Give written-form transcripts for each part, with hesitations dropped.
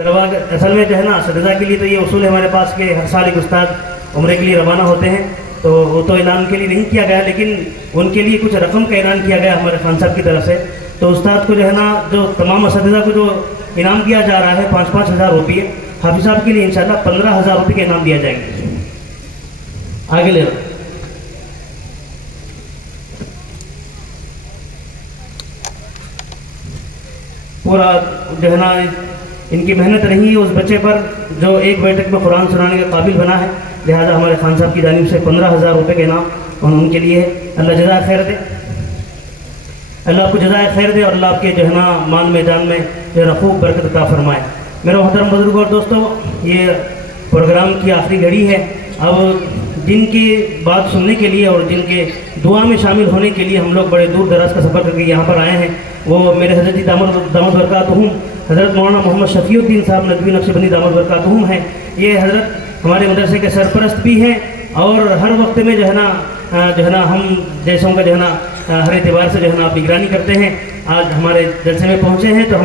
اصل میں جو ہے نا اساتذہ کے لیے تو یہ اصول ہے ہمارے پاس کہ ہر سال ایک استاد عمرے کے لیے روانہ ہوتے ہیں، تو وہ تو اعلان کے لیے نہیں کیا گیا، لیکن ان کے لیے کچھ رقم کا اعلان کیا گیا ہمارے خان صاحب کی طرف سے. تو استاد کو جو ہے نا جو تمام اساتذہ کو جو انعام دیا جا رہا ہے 5-5 ہزار روپیے، حافظ صاحب کے لیے انشاءاللہ 15,000 روپے کا انعام دیا جائے گا. آگے لے رہا پورا جو ہے نا ان کی محنت رہی ہے اس بچے پر جو ایک بیٹھک میں قرآن سنانے کے قابل بنا ہے، لہذا ہمارے خان صاحب کی جانب سے 15,000 روپے کے انعام ان کے لیے ہے. اللہ جزائے خیر دے، اللہ آپ کو جزائے خیر دے، اور اللہ آپ کے جو ہے نا مان میں جان میں جو ہے نا خوب برکت عطا فرمائے. میرے محترم بزرگ اور دوستوں، یہ پروگرام کی آخری گھڑی ہے. اب جن کی بات سننے کے لیے اور جن کے دعا میں شامل ہونے کے لیے ہم لوگ بڑے دور دراز کا سفر کر کے یہاں پر آئے ہیں، وہ میرے حضرت جی دامت برکاتہم حضرت مولانا محمد شفیع الدین صاحب ندوی نقشبندی دامت برکاتہم ہیں. یہ حضرت ہمارے مدرسے کے سرپرست بھی ہیں، اور ہر وقت میں جو ہے نا ہم جیسوں کا جو ہے نا ہر اعتبار سے جو ہے نا آپ نگرانی کرتے ہیں. آج ہمارے جلسے میں پہنچے ہیں تو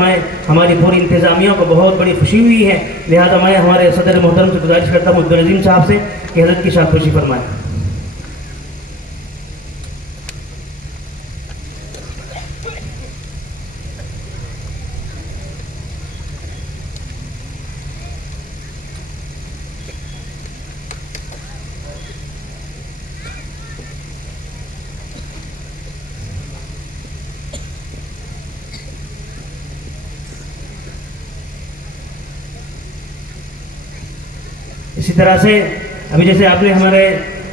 ہماری پوری انتظامیہ کو بہت بڑی خوشی ہوئی ہے، لہٰذا میں ہمارے صدر محترم سے گزارش کرتا ہوں عبدالعظیم صاحب سے کہ حضرت کی شادخوشی فرمائیں. اسی طرح سے ابھی جیسے آپ نے ہمارے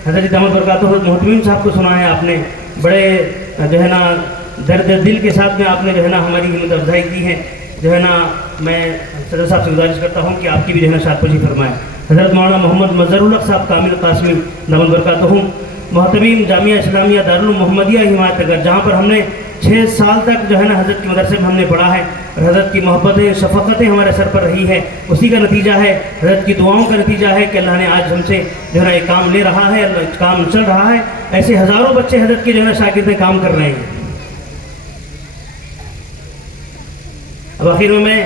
حضرت دامت برکاتہم محتمین صاحب کو سنا ہے، آپ نے بڑے جو ہے نا درد دل کے ساتھ میں آپ نے جو ہے نا ہماری ہمت افزائی کی ہے. جو ہے نا میں صدر صاحب سے گزارش کرتا ہوں کہ آپ کی بھی جو ہے نا شادخوشی فرمائیں. حضرت مولانا محمد مظہر الحق صاحب کامل قاسمی دامت برکاتہم محتمین جامعہ اسلامیہ دارالعلوم محمدیہ حمایت نگر، جہاں پر ہم نے 6 سال تک جو ہے نا حضرت کے مدرسے میں ہم نے پڑھا ہے، اور حضرت کی محبتیں شفقتیں ہمارے سر پر رہی ہے. اسی کا نتیجہ ہے، حضرت کی دعاؤں کا نتیجہ ہے کہ اللہ نے آج ہم سے جو ہے نا ایک کام لے رہا ہے، کام چل رہا ہے. ایسے ہزاروں بچے حضرت کے جو ہے نا شاگردیں کام کر رہے ہیں. اب آخر میں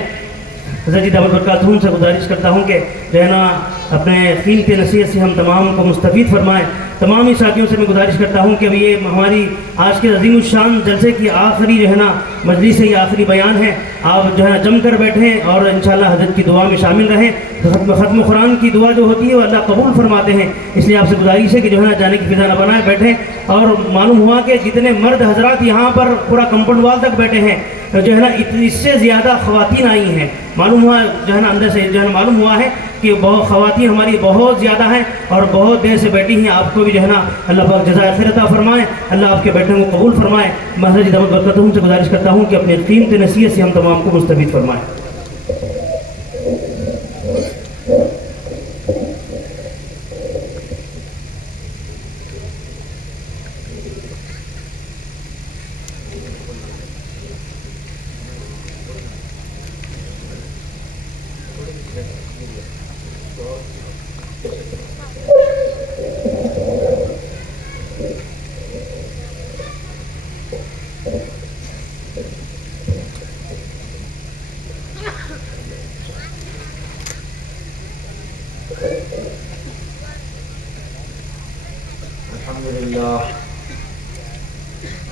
حضرت جی دامت برکاتہم سے گزارش کرتا ہوں کہ جو ہے نا اپنے قیمتی نصیحت سے ہم تمام کو مستفید فرمائیں. تمام ہی ساتھیوں سے میں گزارش کرتا ہوں کہ اب یہ ہماری آج کے عظیم الشان جلسے کی آخری جو ہے نا مجلس سے یہ آخری بیان ہے. آپ جو ہے نا جم کر بیٹھیں اور انشاءاللہ حضرت کی دعا میں شامل رہیں. ختم قرآن کی دعا جو ہوتی ہے وہ اللہ قبول فرماتے ہیں، اس لیے آپ سے گزارش ہے کہ جو ہے نا جانے کی فضا نہ بنائیں، بیٹھیں. اور معلوم ہوا کہ جتنے مرد حضرات یہاں پر پورا کمپاؤنڈ وال تک بیٹھے ہیں، جو ہے نا اس سے زیادہ خواتین آئی ہیں. معلوم ہوا جو ہے نا اندر سے جو ہے نا معلوم ہوا ہے کہ بہت خواتین ہماری بہت زیادہ ہیں اور بہت دیر سے بیٹھی ہیں. آپ کو بھی جو ہے نا اللہ پاک جزائے خیر عطا فرمائے، اللہ آپ کے بیٹھنے کو قبول فرمائے. میں حضرت دامت برکاتہم سے گزارش کرتا ہوں کہ اپنے قیمتی نصیحت سے ہم تمام کو مستفید فرمائیں.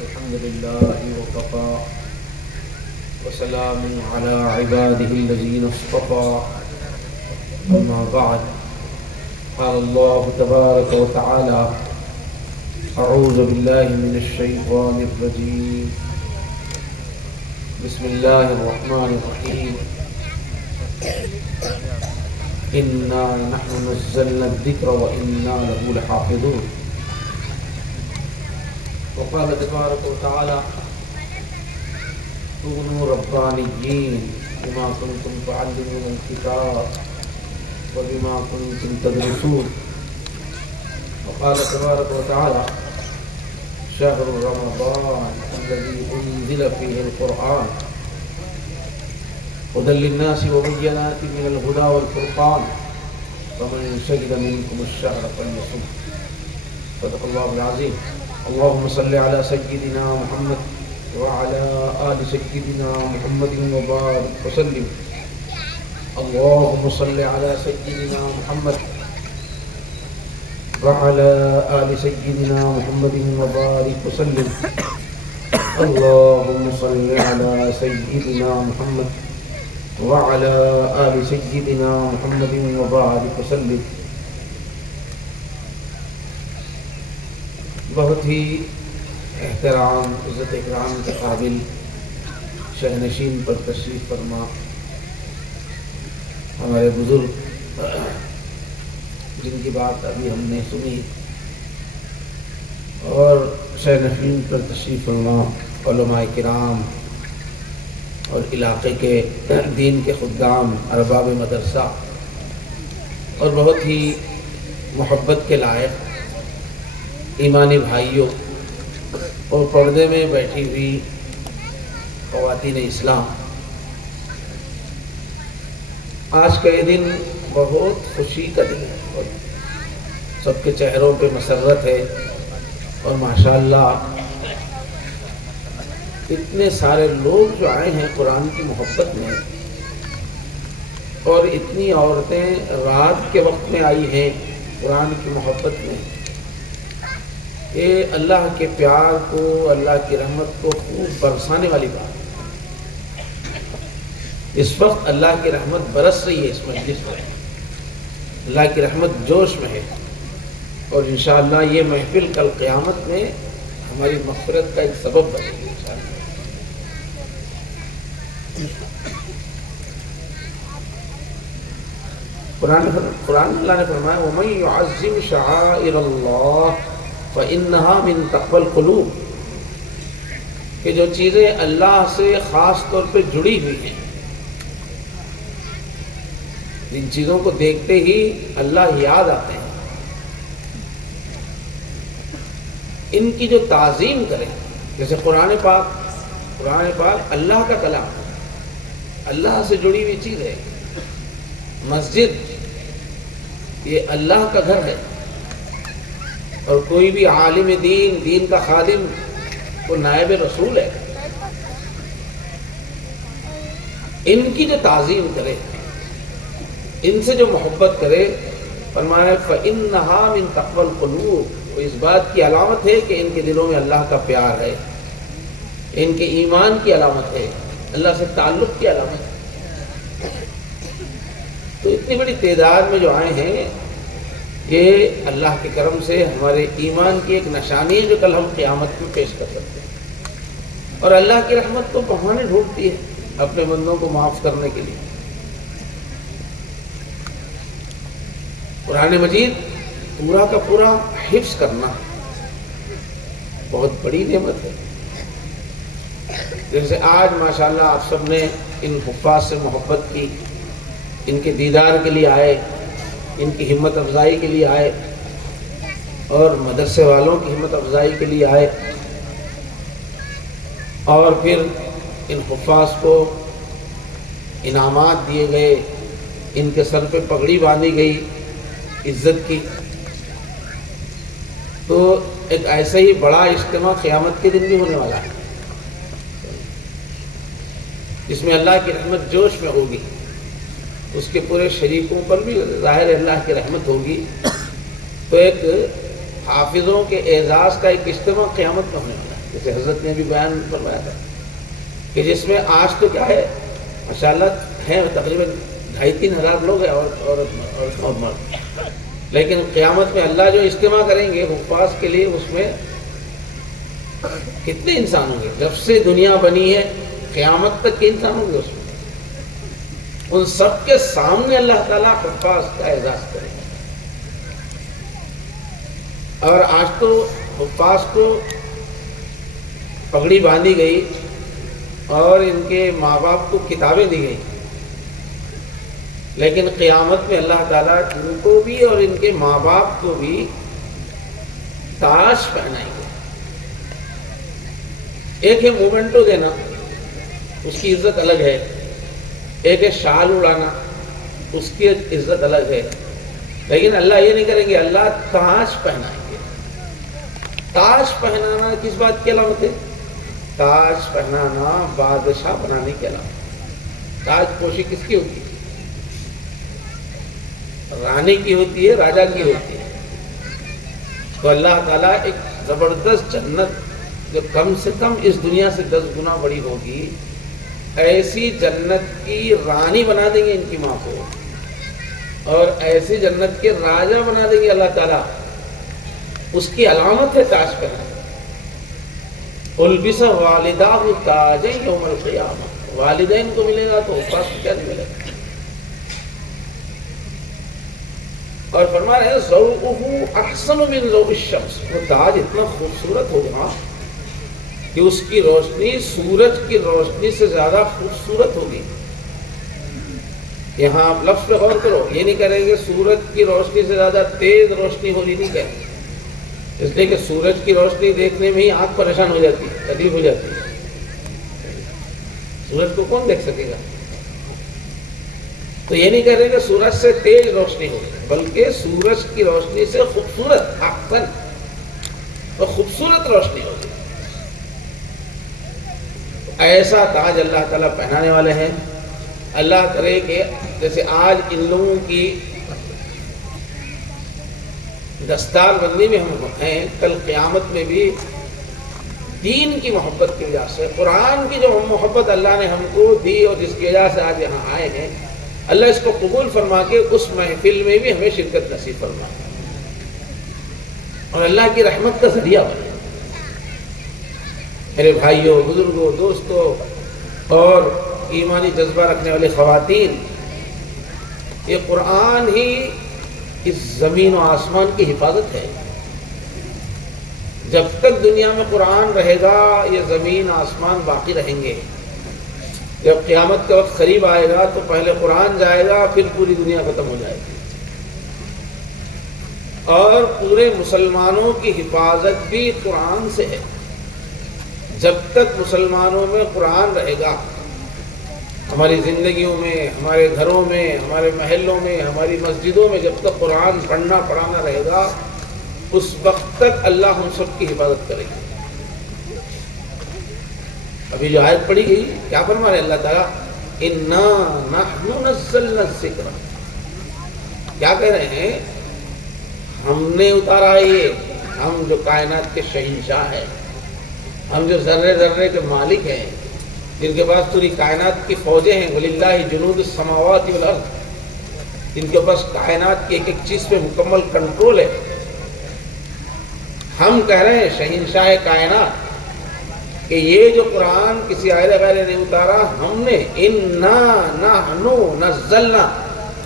الحمد لله وكفى وسلام على عباده الذين اصطفى. أما بعد، قال الله تبارك وتعالى: أعوذ بالله من الشيطان الرجيم، بسم الله الرحمن الرحيم، إنا نحن نزلنا الذكر وإنا له لحافظون. وقال تبارك وتعالى: كونوا ربانيين بما كنتم تعلمون الكتاب وبما كنتم تدرسون. وقال تبارك وتعالى: شهر رمضان الذي أنزل فيه القرآن هدى للناس وبينات من الهدى والفرقان فمن شهد منكم الشهر فليصم. صدق الله العظيم. اللهم صل على سيدنا محمد وعلى آل سيدنا محمد وبارك وسلم. اللهم صل على سيدنا محمد وعلى آل سيدنا محمد وبارك وسلم. اللهم صل على سيدنا محمد وعلى آل سيدنا محمد وبارك وسلم. بہت ہی احترام عزت اکرام کے قابل شہنشین پر تشریف فرما ہمارے بزرگ جن کی بات ابھی ہم نے سنی، اور شہنشین پر تشریف فرما علماء کرام اور علاقے کے دین کے خدام ارباب مدرسہ اور بہت ہی محبت کے لائق ایمانی بھائیوں اور پردے میں بیٹھی ہوئی خواتین اسلام، آج کا یہ دن بہت خوشی کا دن ہے اور سب کے چہروں پہ مسرت ہے. اور ماشاءاللہ اتنے سارے لوگ جو آئے ہیں قرآن کی محبت میں، اور اتنی عورتیں رات کے وقت میں آئی ہیں قرآن کی محبت میں. یہ اللہ کے پیار کو، اللہ کی رحمت کو خوب برسانے والی بات ہے. اس وقت اللہ کی رحمت برس رہی ہے اس مجلس میں، اللہ کی رحمت جوش میں ہے، اور انشاءاللہ یہ محفل کل قیامت میں ہماری مغفرت کا ایک سبب بنے گی انشاءاللہ. قرآن اللہ نے فرمایا وَمَن يُعَظِّمْ شَعَائِرَ اللَّهِ فَإِنَّهَا مِن تَقْوَى الْقُلُوبِ، کہ جو چیزیں اللہ سے خاص طور پہ جڑی ہوئی ہیں، جن چیزوں کو دیکھتے ہی اللہ یاد آتے ہیں، ان کی جو تعظیم کریں. جیسے قرآن پاک اللہ کا کلام، اللہ سے جڑی ہوئی چیز ہے. مسجد یہ اللہ کا گھر ہے، اور کوئی بھی عالم دین کا خادم وہ نائب رسول ہے. ان کی جو تعظیم کرے، ان سے جو محبت کرے، فرمایا فَإِنَّهَا مِن تَقْوَى الْقُلُوبِ، وہ اس بات کی علامت ہے کہ ان کے دلوں میں اللہ کا پیار ہے، ان کے ایمان کی علامت ہے، اللہ سے تعلق کی علامت ہے. تو اتنی بڑی تعداد میں جو آئے ہیں، یہ اللہ کے کرم سے ہمارے ایمان کی ایک نشانی ہے جو کل ہم قیامت میں پیش کر سکتے ہیں. اور اللہ کی رحمت تو بہانے ڈھونڈتی ہے اپنے بندوں کو معاف کرنے کے لیے. قرآن مجید پورا کا پورا حفظ کرنا بہت بڑی نعمت ہے. جیسے آج ماشاءاللہ آپ سب نے ان حفاظ سے محبت کی، ان کے دیدار کے لیے آئے، ان کی ہمت افزائی کے لیے آئے، اور مدرسے والوں کی ہمت افزائی کے لیے آئے، اور پھر ان حفاظ کو انعامات دیے گئے، ان کے سر پہ پگڑی باندھی گئی عزت کی. تو ایک ایسا ہی بڑا اجتماع قیامت کے دن بھی ہونے والا ہے، جس میں اللہ کی رحمت جوش میں ہوگی. اس کے پورے شریکوں پر بھی ظاہر اللہ کی رحمت ہوگی. تو ایک حافظوں کے اعزاز کا ایک اجتماع قیامت میں ہونے والا ہے، جیسے حضرت نے بھی بیان فرمایا تھا کہ جس میں آج تو کیا ہے ماشاءاللہ ہیں تقریباً 2,500-3 ہزار لوگ ہیں اور مرد، لیکن قیامت میں اللہ جو اجتماع کریں گے حفاظ کے لیے، اس میں کتنے انسان ہوں گے؟ جب سے دنیا بنی ہے قیامت تک کے انسان ہوں گے اس میں. ان سب کے سامنے اللہ تعالیٰ حفاظ کا اعزاز کرے گا. اور آج تو حفاظ کو پگڑی باندھی گئی اور ان کے ماں باپ کو کتابیں دی گئی، لیکن قیامت میں اللہ تعالیٰ ان کو بھی اور ان کے ماں باپ کو بھی تاج پہنائیں گے. ایک ہے مومنٹو دینا، اس کی عزت الگ ہے. ایک ہے شال اڑانا، اس کی عزت الگ ہے. لیکن اللہ یہ نہیں کریں گے، اللہ تاج پہنائیں گے. تاج پہنانا کس بات کی علامت ہے؟ تاج پہنانا بادشاہ بنانے کی علامت. تاج پوشی کس کی ہوگی؟ رانی کی ہوتی ہے، راجا کی ہوتی ہے۔ تو اللہ تعالیٰ ایک زبردست جنت جو کم سے کم اس دنیا سے 10 گنا بڑی ہوگی، ایسی جنت کی رانی بنا دیں گے ان کی ماں کو، اور ایسی جنت کے راجا بنا دیں گے اللہ تعالیٰ۔ اس کی علامت ہے تاج پہنا، البس والداہ تاج یوم القیامہ، والدین کو ملے گا تو اوپر کو کیا نہیں ملے گا۔ اور فرما رہے ہیں ضوءہ احسن من ضوء الشمس، وہ تاج اتنا خوبصورت ہوگا کہ اس کی روشنی سورج کی روشنی سے زیادہ خوبصورت ہوگی۔ یہاں آپ لفظ پہ غور کرو، یہ نہیں کریں گے سورج کی روشنی سے زیادہ تیز روشنی ہوگی، نہیں کہیں، اس لیے کہ سورج کی روشنی دیکھنے میں ہی آنکھ پریشان ہو جاتی ہے، تکلیف ہو جاتی ہے، سورج کو کون دیکھ سکے گا؟ تو یہ نہیں کہہ رہے کہ سورج سے تیز روشنی ہو، بلکہ سورج کی روشنی سے خوبصورت، احسن اور خوبصورت روشنی ہوگی۔ ایسا تاج اللہ تعالیٰ پہنانے والے ہیں۔ اللہ کرے کہ جیسے آج ان لوگوں کی دستار بندی میں ہم ہیں، کل قیامت میں بھی دین کی محبت کی وجہ سے، قرآن کی جو محبت اللہ نے ہم کو دی اور جس کی وجہ سے آج یہاں آئے ہیں، اللہ اس کو قبول فرما کے اس محفل میں بھی ہمیں شرکت نصیب فرما اور اللہ کی رحمت کا ذریعہ بنے۔ میرے بھائیوں، بزرگوں، دوستوں اور ایمانی جذبہ رکھنے والے خواتین، یہ قرآن ہی اس زمین و آسمان کی حفاظت ہے۔ جب تک دنیا میں قرآن رہے گا یہ زمین آسمان باقی رہیں گے۔ جب قیامت کا وقت قریب آئے گا تو پہلے قرآن جائے گا، پھر پوری دنیا ختم ہو جائے گی، اور پورے مسلمانوں کی حفاظت بھی قرآن سے ہے۔ جب تک مسلمانوں میں قرآن رہے گا، ہماری زندگیوں میں، ہمارے گھروں میں، ہمارے محلوں میں، ہماری مسجدوں میں جب تک قرآن پڑھنا پڑھانا رہے گا، اس وقت تک اللہ ہم سب کی حفاظت کرے گا۔ ابھی جو آیت پڑھی گئی، کیا فرما رہے اللہ تعالیٰ؟ اِنَّا نَحْنُ نَزَّلْنَا الذِّكْرَ، کیا کہہ رہے ہیں؟ ہم نے اتارا ہے یہ، ہم جو کائنات کے شہنشاہ ہیں، ہم جو ذرے ذرے کے مالک ہیں، جن کے پاس پوری کائنات کی فوجیں ہیں، وَلِلَّهِ جُنُودُ السَّمَاوَاتِ وَالْأَرْضِ، جن کے پاس کائنات کی ایک ایک چیز پہ مکمل کنٹرول ہے۔ ہم کہہ رہے ہیں شہنشاہ کائنات کہ یہ جو قرآن کسی آئلہ غیر نے اتارا، ہم نے، اِنَّا نَحْنُ نَزَّلْنَا،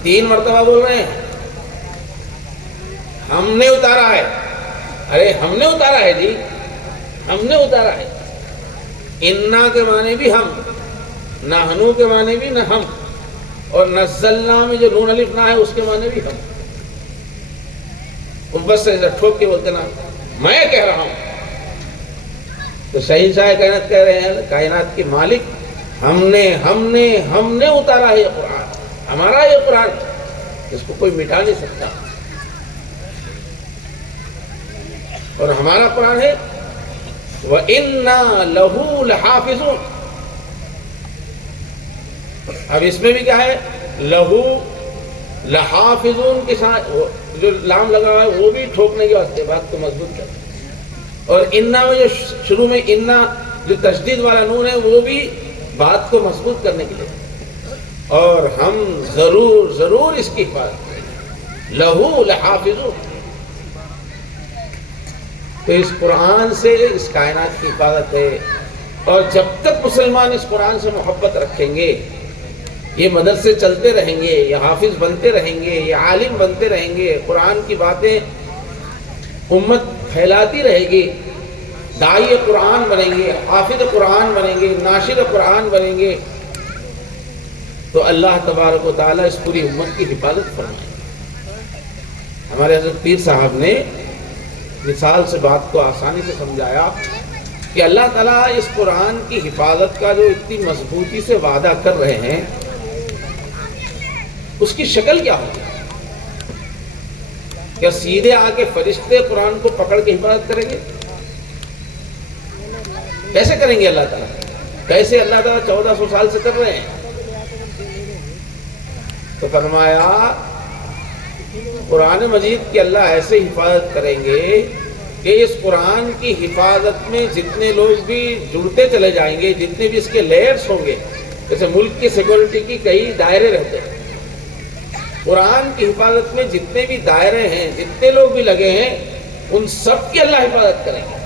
3 مرتبہ بول رہے ہیں، ہم نے اتارا ہے۔ ارے ہم نے اتارا ہے جی، ہم نے اتارا ہے۔ اِنَّا کے معنی بھی ہم، نَحْنُ کے معنی بھی نہ ہم، اور نزلنا میں جو نون الف نہ ہے اس کے معنی بھی ہم۔ بس سے ٹھوک کے بولتے نا میں کہہ رہا ہوں، تو شہنشاہ کائنات کہہ رہے ہیں، کائنات کے مالک، ہم نے اتارا ہے یہ قرآن، ہمارا یہ قرآن، اس کو کوئی مٹا نہیں سکتا، اور ہمارا قرآن ہے وَإِنَّا لَهُ لَحَافِظُونَ۔ اب اس میں بھی کیا ہے؟ لہو لحافظون کے ساتھ جو لام لگا ہوا ہے وہ بھی ٹھوکنے کے واسطے بات کو مضبوط کرتا ہے، اور انا میں جو شروع میں انا جو تشدید والا نون ہے وہ بھی بات کو مضبوط کرنے کے لیے، اور ہم ضرور اس کی حفاظت کریں، لہو لحافظون۔ تو اس قرآن سے اس کائنات کی حفاظت ہے، اور جب تک مسلمان اس قرآن سے محبت رکھیں گے، یہ مدرسے چلتے رہیں گے، یہ حافظ بنتے رہیں گے، یہ عالم بنتے رہیں گے، قرآن کی باتیں امت پھیلاتی رہے گی، داعی قرآن بنیں گے، حافظ قرآن بنیں گے، ناشر قرآن بنیں گے، تو اللہ تبارک و تعالیٰ اس پوری امت کی حفاظت فرمائے گا۔ ہمارے حضرت پیر صاحب نے مثال سے بات کو آسانی سے سمجھایا کہ اللہ تعالیٰ اس قرآن کی حفاظت کا جو اتنی مضبوطی سے وعدہ کر رہے ہیں، اس کی شکل کیا ہوگی؟ کیا سیدھے آ کے فرشتے قرآن کو پکڑ کے حفاظت کریں گے؟ کیسے کریں گے اللہ تعالیٰ؟ کیسے اللہ تعالیٰ 1400 سال سے کر رہے ہیں؟ تو فرمایا قرآن مجید کی اللہ ایسے حفاظت کریں گے کہ اس قرآن کی حفاظت میں جتنے لوگ بھی جڑتے چلے جائیں گے، جتنے بھی اس کے لیئرز ہوں گے، جیسے ملک کی سیکورٹی کی کئی دائرے رہتے ہیں، قرآن کی حفاظت میں جتنے بھی دائرے ہیں، جتنے لوگ بھی لگے ہیں، ان سب کی اللہ حفاظت کریں گے۔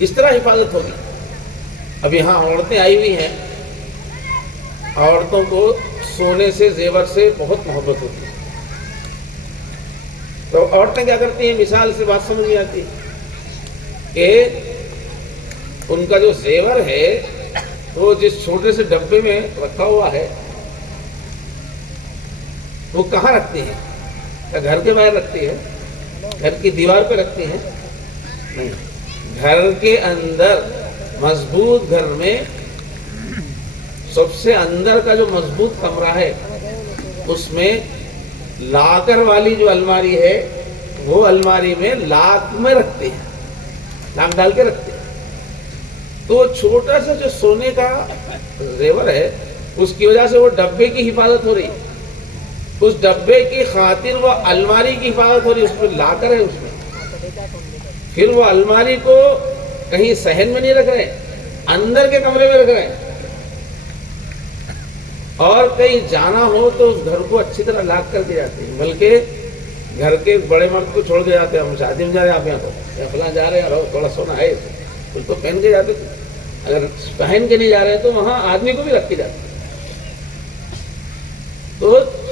اس طرح حفاظت ہوگی۔ اب یہاں عورتیں آئی ہوئی ہیں، عورتوں کو سونے سے، زیور سے بہت محبت ہوتی ہے، تو عورتیں کیا کرتی ہیں؟ مثال سے بات سمجھ میں آتی ہے کہ ان کا جو زیور ہے وہ جس چھوٹے سے ڈبے میں رکھا ہوا ہے وہ کہاں رکھتی ہیں؟ کیا گھر کے باہر رکھتی ہے؟ گھر کی دیوار پہ رکھتی ہیں؟ نہیں، گھر کے اندر مضبوط گھر میں سب سے اندر کا جو مضبوط کمرہ ہے اس میں لاکر والی جو الماری ہے وہ الماری میں لاک میں رکھتے ہیں، لاک ڈال کے رکھتے ہیں۔ تو چھوٹا سا جو سونے کا زیور ہے اس کی وجہ سے وہ ڈبے کی حفاظت ہو رہی ہے، اس ڈبے کی خاطر وہ الماری کی حفاظت ہو رہی ہے، اس میں لاکر ہے اس میں۔ پھر وہ الماری کو کہیں صحن میں نہیں رکھ رہے، اندر کے کمرے میں رکھ رہے ہیں، اور کہیں جانا ہو تو اس گھر کو اچھی طرح لاک کر کے جاتے ہیں، بلکہ گھر کے بڑے مرد کو چھوڑ کے جاتے ہیں، ہم شادی میں جا رہے ہیں آپ یہاں تو یا فلاں جا رہے ہیں، تھوڑا سونا ہے پھر تو پہن کے جاتے تھے، اگر پہن کے نہیں جا رہے ہیں تو وہاں آدمی کو بھی رکھ کے جاتے ہیں۔ تو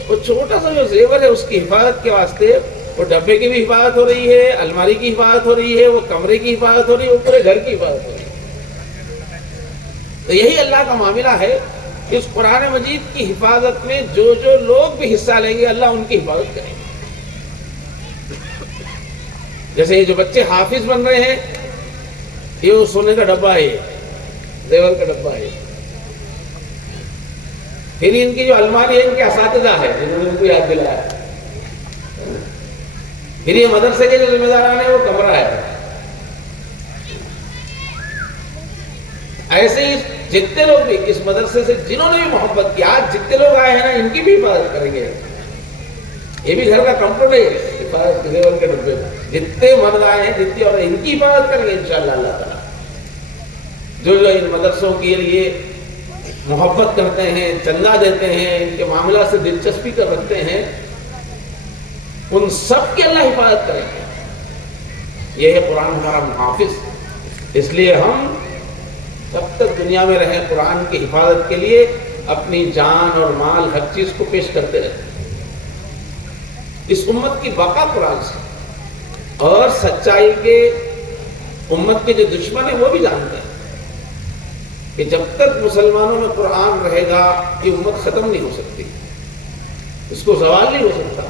وہ چھوٹا سا جو زیور ہے اس کی حفاظت کے واسطے وہ ڈبے کی بھی حفاظت ہو رہی ہے، الماری کی حفاظت ہو رہی ہے، وہ کمرے کی حفاظت ہو رہی ہے، وہ پورے گھر کی حفاظت ہو رہی ہے۔ تو یہی اللہ کا معاملہ ہے، اس قرآن مجید کی حفاظت میں جو جو لوگ بھی حصہ لیں گے اللہ ان کی حفاظت کرے گا۔ جیسے یہ جو بچے حافظ بن رہے ہیں، یہ وہ سونے کا ڈبہ ہے، زیور کا ڈبہ ہے۔ پھر ان کی جو الماری ہے ان کے اساتذہ ہے جنہوں نے ان کو یاد دلایا۔ پھر یہ مدرسے کے جو ذمہ داران ہیں وہ کمرہ ہے۔ ایسے ہی جتنے لوگ بھی اس مدرسے سے جنہوں نے بھی محبت کی، آج جتنے لوگ آئے ہیں نا ان کی بھی حفاظت کریں گے۔ یہ بھی گھر کا کمفرٹ ہے، حفاظت زیور کے ڈبے میں جتنے مرد آئے ہیں، جتنی اور ان کی حفاظت کریں گے انشاءاللہ اللہ تعالیٰ۔ جو ان مدرسوں کے لیے محبت کرتے ہیں، چندہ دیتے ہیں، ان کے معاملات سے دلچسپی کر رکھتے ہیں، ان سب کی اللہ حفاظت کریں گے۔ یہ ہے قرآن ہمارا محافظ۔ اس لیے ہم جب تک دنیا میں رہیں قرآن کی حفاظت کے لیے اپنی جان اور مال ہر چیز کو پیش کرتے رہتے ہیں۔ اس امت کی بقا قرآن سے، اور سچائی کے امت کے جو دشمن ہیں وہ بھی جانتے ہیں کہ جب تک مسلمانوں میں قرآن رہے گا یہ امت ختم نہیں ہو سکتی، اس کو زوال نہیں ہو سکتا۔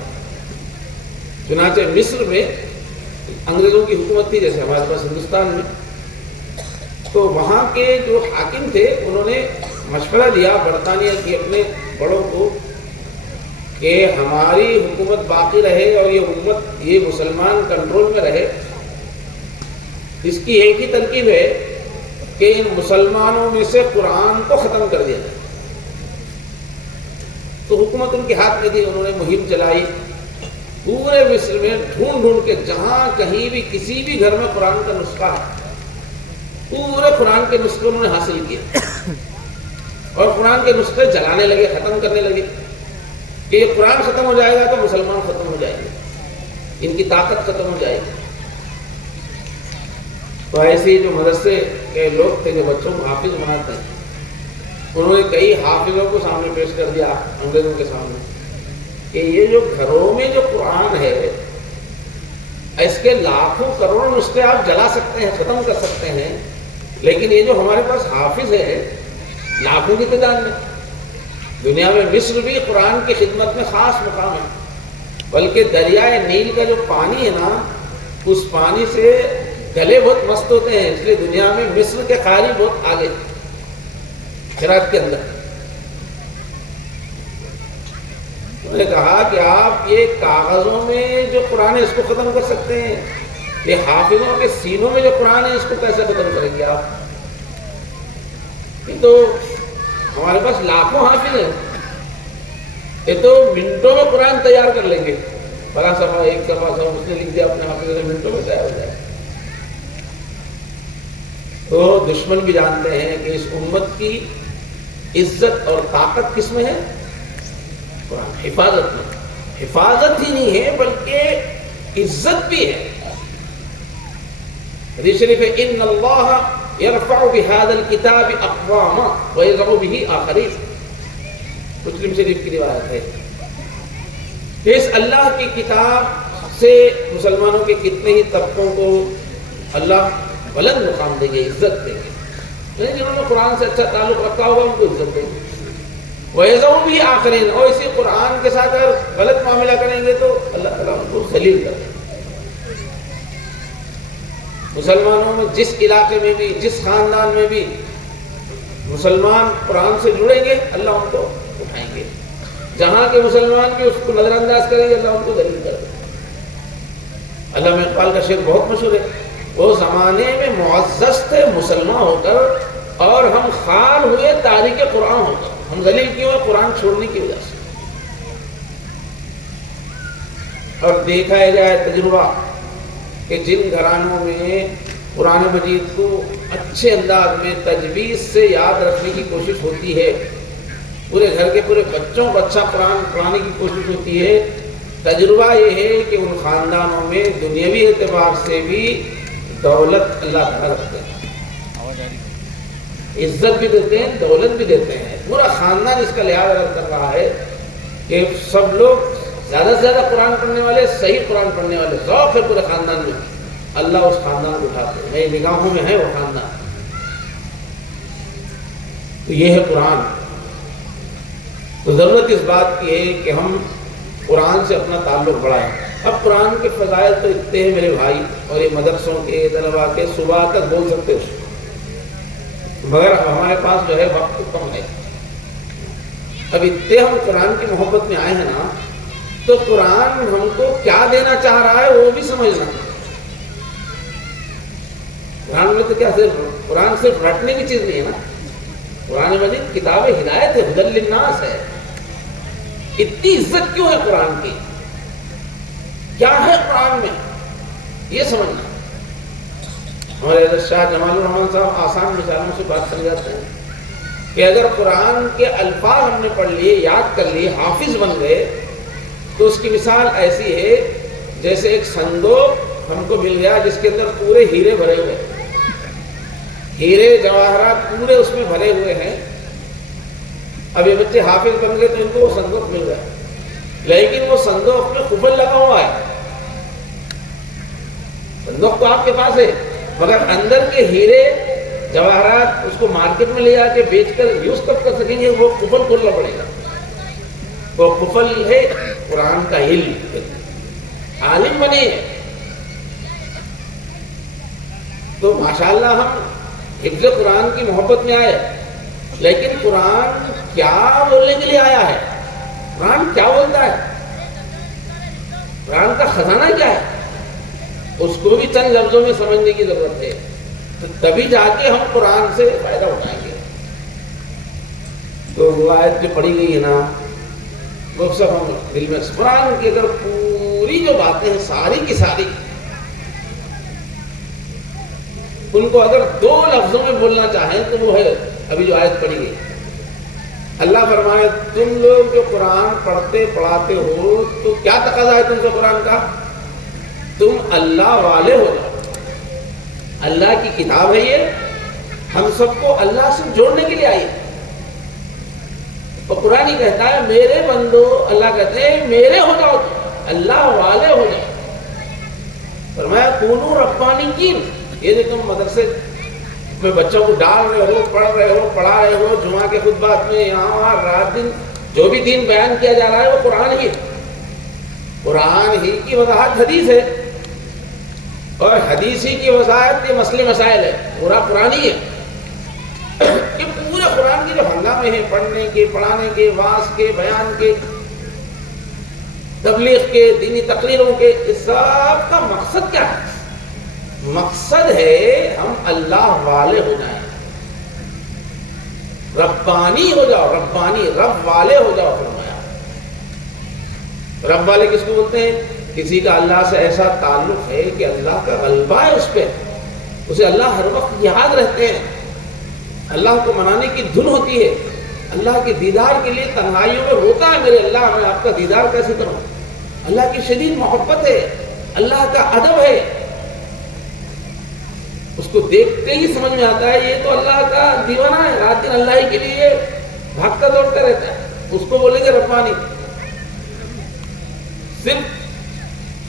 چنانچہ مصر میں انگریزوں کی حکومت تھی جیسے ہمارے پاس ہندوستان میں، تو وہاں کے جو حاکم تھے انہوں نے مشورہ دیا برطانیہ کی اپنے بڑوں کو کہ ہماری حکومت باقی رہے اور یہ امت، یہ مسلمان کنٹرول میں رہے، اس کی ایک ہی ترکیب ہے کہ ان مسلمانوں میں سے قرآن کو ختم کر دیا جائے۔ تو حکومت ان کے ہاتھ میں تھی، انہوں نے مہم چلائی، پورے مصر میں ڈھونڈ ڈھونڈ کے جہاں کہیں بھی کسی بھی گھر میں قرآن کا نسخہ ہے، پورے قرآن کے نسخے انہوں نے حاصل کیے، اور قرآن کے نسخے جلانے لگے، ختم کرنے لگے کہ یہ قرآن ختم ہو جائے گا تو مسلمان ختم ہو جائے گا، ان کی طاقت ختم ہو جائے گی۔ تو ایسے جو مدرسے کے لوگ تھے جو بچوں کو حافظ بناتے ہیں، انہوں نے کئی حافظوں کو سامنے پیش کر دیا انگریزوں کے سامنے کہ یہ جو گھروں میں جو قرآن ہے اس کے لاکھوں کروڑوں نسخے آپ جلا سکتے ہیں، ختم کر سکتے ہیں، لیکن یہ جو ہمارے پاس حافظ ہے لاکھوں کی تعداد میں، دنیا میں مصر بھی قرآن کی خدمت میں خاص مقام ہے، بلکہ دریائے نیل کا جو پانی ہے نا اس پانی سے گلے بہت مست ہوتے ہیں، اس لیے دنیا میں مصر کے قاری بہت آگے خیرات کے اندر۔ انہوں نے کہا کہ آپ یہ کاغذوں میں جو قرآن ہے اس کو ختم کر سکتے ہیں، یہ حافظوں کے سینوں میں جو قرآن ہے اس کو کیسے ختم کریں گے آپ؟ یہ تو ہمارے پاس لاکھوں حافظ ہیں، یہ تو منٹوں میں قرآن تیار کر لیں گے، بڑا صفحہ ایک صفحہ سب اس نے لکھ دیا اپنے حافظ سے، منٹوں میں تیار ہو جائے. تو دشمن بھی جانتے ہیں کہ اس امت کی عزت اور طاقت کس میں ہے؟ قرآن. حفاظت میں، حفاظت ہی نہیں ہے بلکہ عزت بھی ہے. حدیث شریف ہے ان اللہ یرفع بهذا الكتاب اقواما ويضع به آخرین. مسلم شریف کی روایت ہے کہ اس اللہ کی کتاب سے مسلمانوں کے کتنے ہی طبقوں کو اللہ بلند مقام دیں گے، عزت دیں گے. جنہوں نے قرآن سے اچھا تعلق رکھا ہوگا ان کو عزت دیں گے. وَيَذَرُ بِهِ آخَرِينَ، اور اسی قرآن کے ساتھ اگر غلط معاملہ کریں گے تو اللہ تعالیٰ ان کو ذلیل کر دیں گے. مسلمانوں میں جس علاقے میں بھی، جس خاندان میں بھی مسلمان قرآن سے جڑیں گے اللہ ان کو اٹھائیں گے. جہاں کے مسلمان بھی اس کو نظر انداز کریں گے اللہ ان کو ذلیل کر دیں گے. علامہ اقبال کا شعر بہت مشہور ہے، وہ زمانے میں معزز تھے مسلمان ہو کر اور ہم خار ہوئے تاریخ قرآن ہو کر. ہم ذلیل کیوں ہیں؟ قرآن چھوڑنے کی وجہ سے. اور دیکھا جائے تجربہ کہ جن گھرانوں میں قرآن مجید کو اچھے انداز میں تجویز سے یاد رکھنے کی کوشش ہوتی ہے، پورے گھر کے پورے بچوں کو اچھا قرآن پڑھانے کی کوشش ہوتی ہے، تجربہ یہ ہے کہ ان خاندانوں میں دنیاوی اعتبار سے بھی دولت اللہ تعالیٰ رکھتے ہیں، عزت بھی دیتے ہیں، دولت بھی دیتے ہیں. پورا خاندان اس کا لحاظ کر رہا ہے کہ سب لوگ زیادہ سے زیادہ قرآن پڑھنے والے، صحیح قرآن پڑھنے والے ذوق ہے پورے خاندان میں. اللہ اس خاندان کو اٹھاتے ہیں، میری نگاہوں میں ہے وہ خاندان. تو یہ ہے قرآن. تو ضرورت اس بات کی ہے کہ ہم قرآن سے اپنا تعلق بڑھائیں. اب قرآن کے فضائل تو اتنے ہیں میرے بھائی، اور یہ مدرسوں کے طلباء کے صبح تک بول سکتے ہو، مگر ہمارے پاس جو ہے وقت کم ہے. اب اتنے ہم قرآن کی محبت میں آئے ہیں نا، تو قرآن ہم کو کیا دینا چاہ رہا ہے وہ بھی سمجھنا. قرآن میں تو کیا قرآن صرف رٹنے کی چیز نہیں ہے نا. قرآن مجید کتاب ہدایت ہے، ہدی للناس ہے. اتنی عزت کیوں ہے قرآن کی؟ کیا ہے قرآن میں؟ یہ سمجھنا. ہمارے حضرت شاہ جمال الرحمن صاحب آسان مثالوں سے بات سمجھاتے ہیں کہ اگر قرآن کے الفاظ ہم نے پڑھ لیے، یاد کر لیے، حافظ بن گئے، تو اس کی مثال ایسی ہے جیسے ایک صندوق ہم کو مل گیا جس کے اندر پورے ہیرے بھرے ہوئے، ہیرے جواہرات پورے اس میں بھرے ہوئے ہیں. اب یہ بچے حافظ بن گئے تو ان کو وہ صندوق مل گیا، لیکن وہ صندوق میں قفل لگا ہوا ہے. صندوق تو آپ کے پاس ہے، مگر اندر کے ہیرے جواہرات اس کو مارکیٹ میں لے جا کے بیچ کر یوز کب کر سکیں گے؟ وہ قفل کھولنا پڑے گا. وہ قفل ہے قرآن کا علم. عالم بنے تو ماشاءاللہ ہم حفظ قرآن کی محبت میں آئے، لیکن قرآن کیا بولنے کے لیے آیا ہے؟ قرآن کیا بولتا ہے؟ قرآن کا خزانہ کیا ہے؟ اس کو بھی چند لفظوں میں سمجھنے کی ضرورت ہے، تو تبھی جا کے ہم قرآن سے فائدہ اٹھائیں گے. تو وہ آیت جو پڑھی گئی ہے نا، وہ سب ہم دل میں قرآن کی اگر پوری جو باتیں ہیں ساری کی ساری، ان کو اگر دو لفظوں میں بولنا چاہیں تو وہ ہے ابھی جو آیت پڑھی گئی. اللہ فرمائے تم لوگ جو قرآن پڑھتے پڑھاتے ہو تو کیا تقاضا ہے تم سے قرآن کا؟ تم اللہ والے ہو جاؤ. اللہ کی کتاب ہے یہ، ہم سب کو اللہ سے جوڑنے کے لیے آئی ہے. اور قرآن ہی کہتا ہے میرے بندو، اللہ کہتے ہیں میرے ہو جاؤ، اللہ والے ہو جاؤ. فرمایا کونوا ربانیین. یہ جو تم مدرسے میں بچوں کو ڈال رہے ہو، پڑھ رہے ہو، پڑھا رہے ہو، جمعہ کے خطبات میں یہاں وہاں رات دن جو بھی دین بیان کیا جا رہا ہے وہ قرآن ہی ہے. قرآن ہی کی وضاحت حدیث ہے، اور حدیث ہی کی وضاحت یہ مسئلے مسائل ہے. پورا قرآن ہی ہے. کہ پورے قرآن کی جو ہنگامے ہیں پڑھنے کے، پڑھانے کے، واعظ کے، بیان کے، تبلیغ کے، دینی تقریروں کے، اس سب کا مقصد کیا ہے؟ مقصد ہے ہم اللہ والے ہو جائیں، ربانی ہو جاؤ. ربانی رب والے ہو جاؤ فرمایا. رب والے کس کو بولتے ہیں؟ کسی کا اللہ سے ایسا تعلق ہے کہ اللہ کا غلبہ ہے اس پہ، اسے اللہ ہر وقت یاد رہتے ہیں، اللہ کو منانے کی دھن ہوتی ہے، اللہ کے دیدار کے لیے تنہائیوں میں روتا ہے میرے اللہ میں آپ کا دیدار کیسے کروں، اللہ کی شدید محبت ہے، اللہ کا ادب ہے، اس کو دیکھتے ہی سمجھ میں آتا ہے یہ تو اللہ کا دیوانہ ہے، رات دن اللہ ہی کے لیے بھاگتا دوڑتا رہتا ہے، اس کو بولیں گے ربانی۔ صرف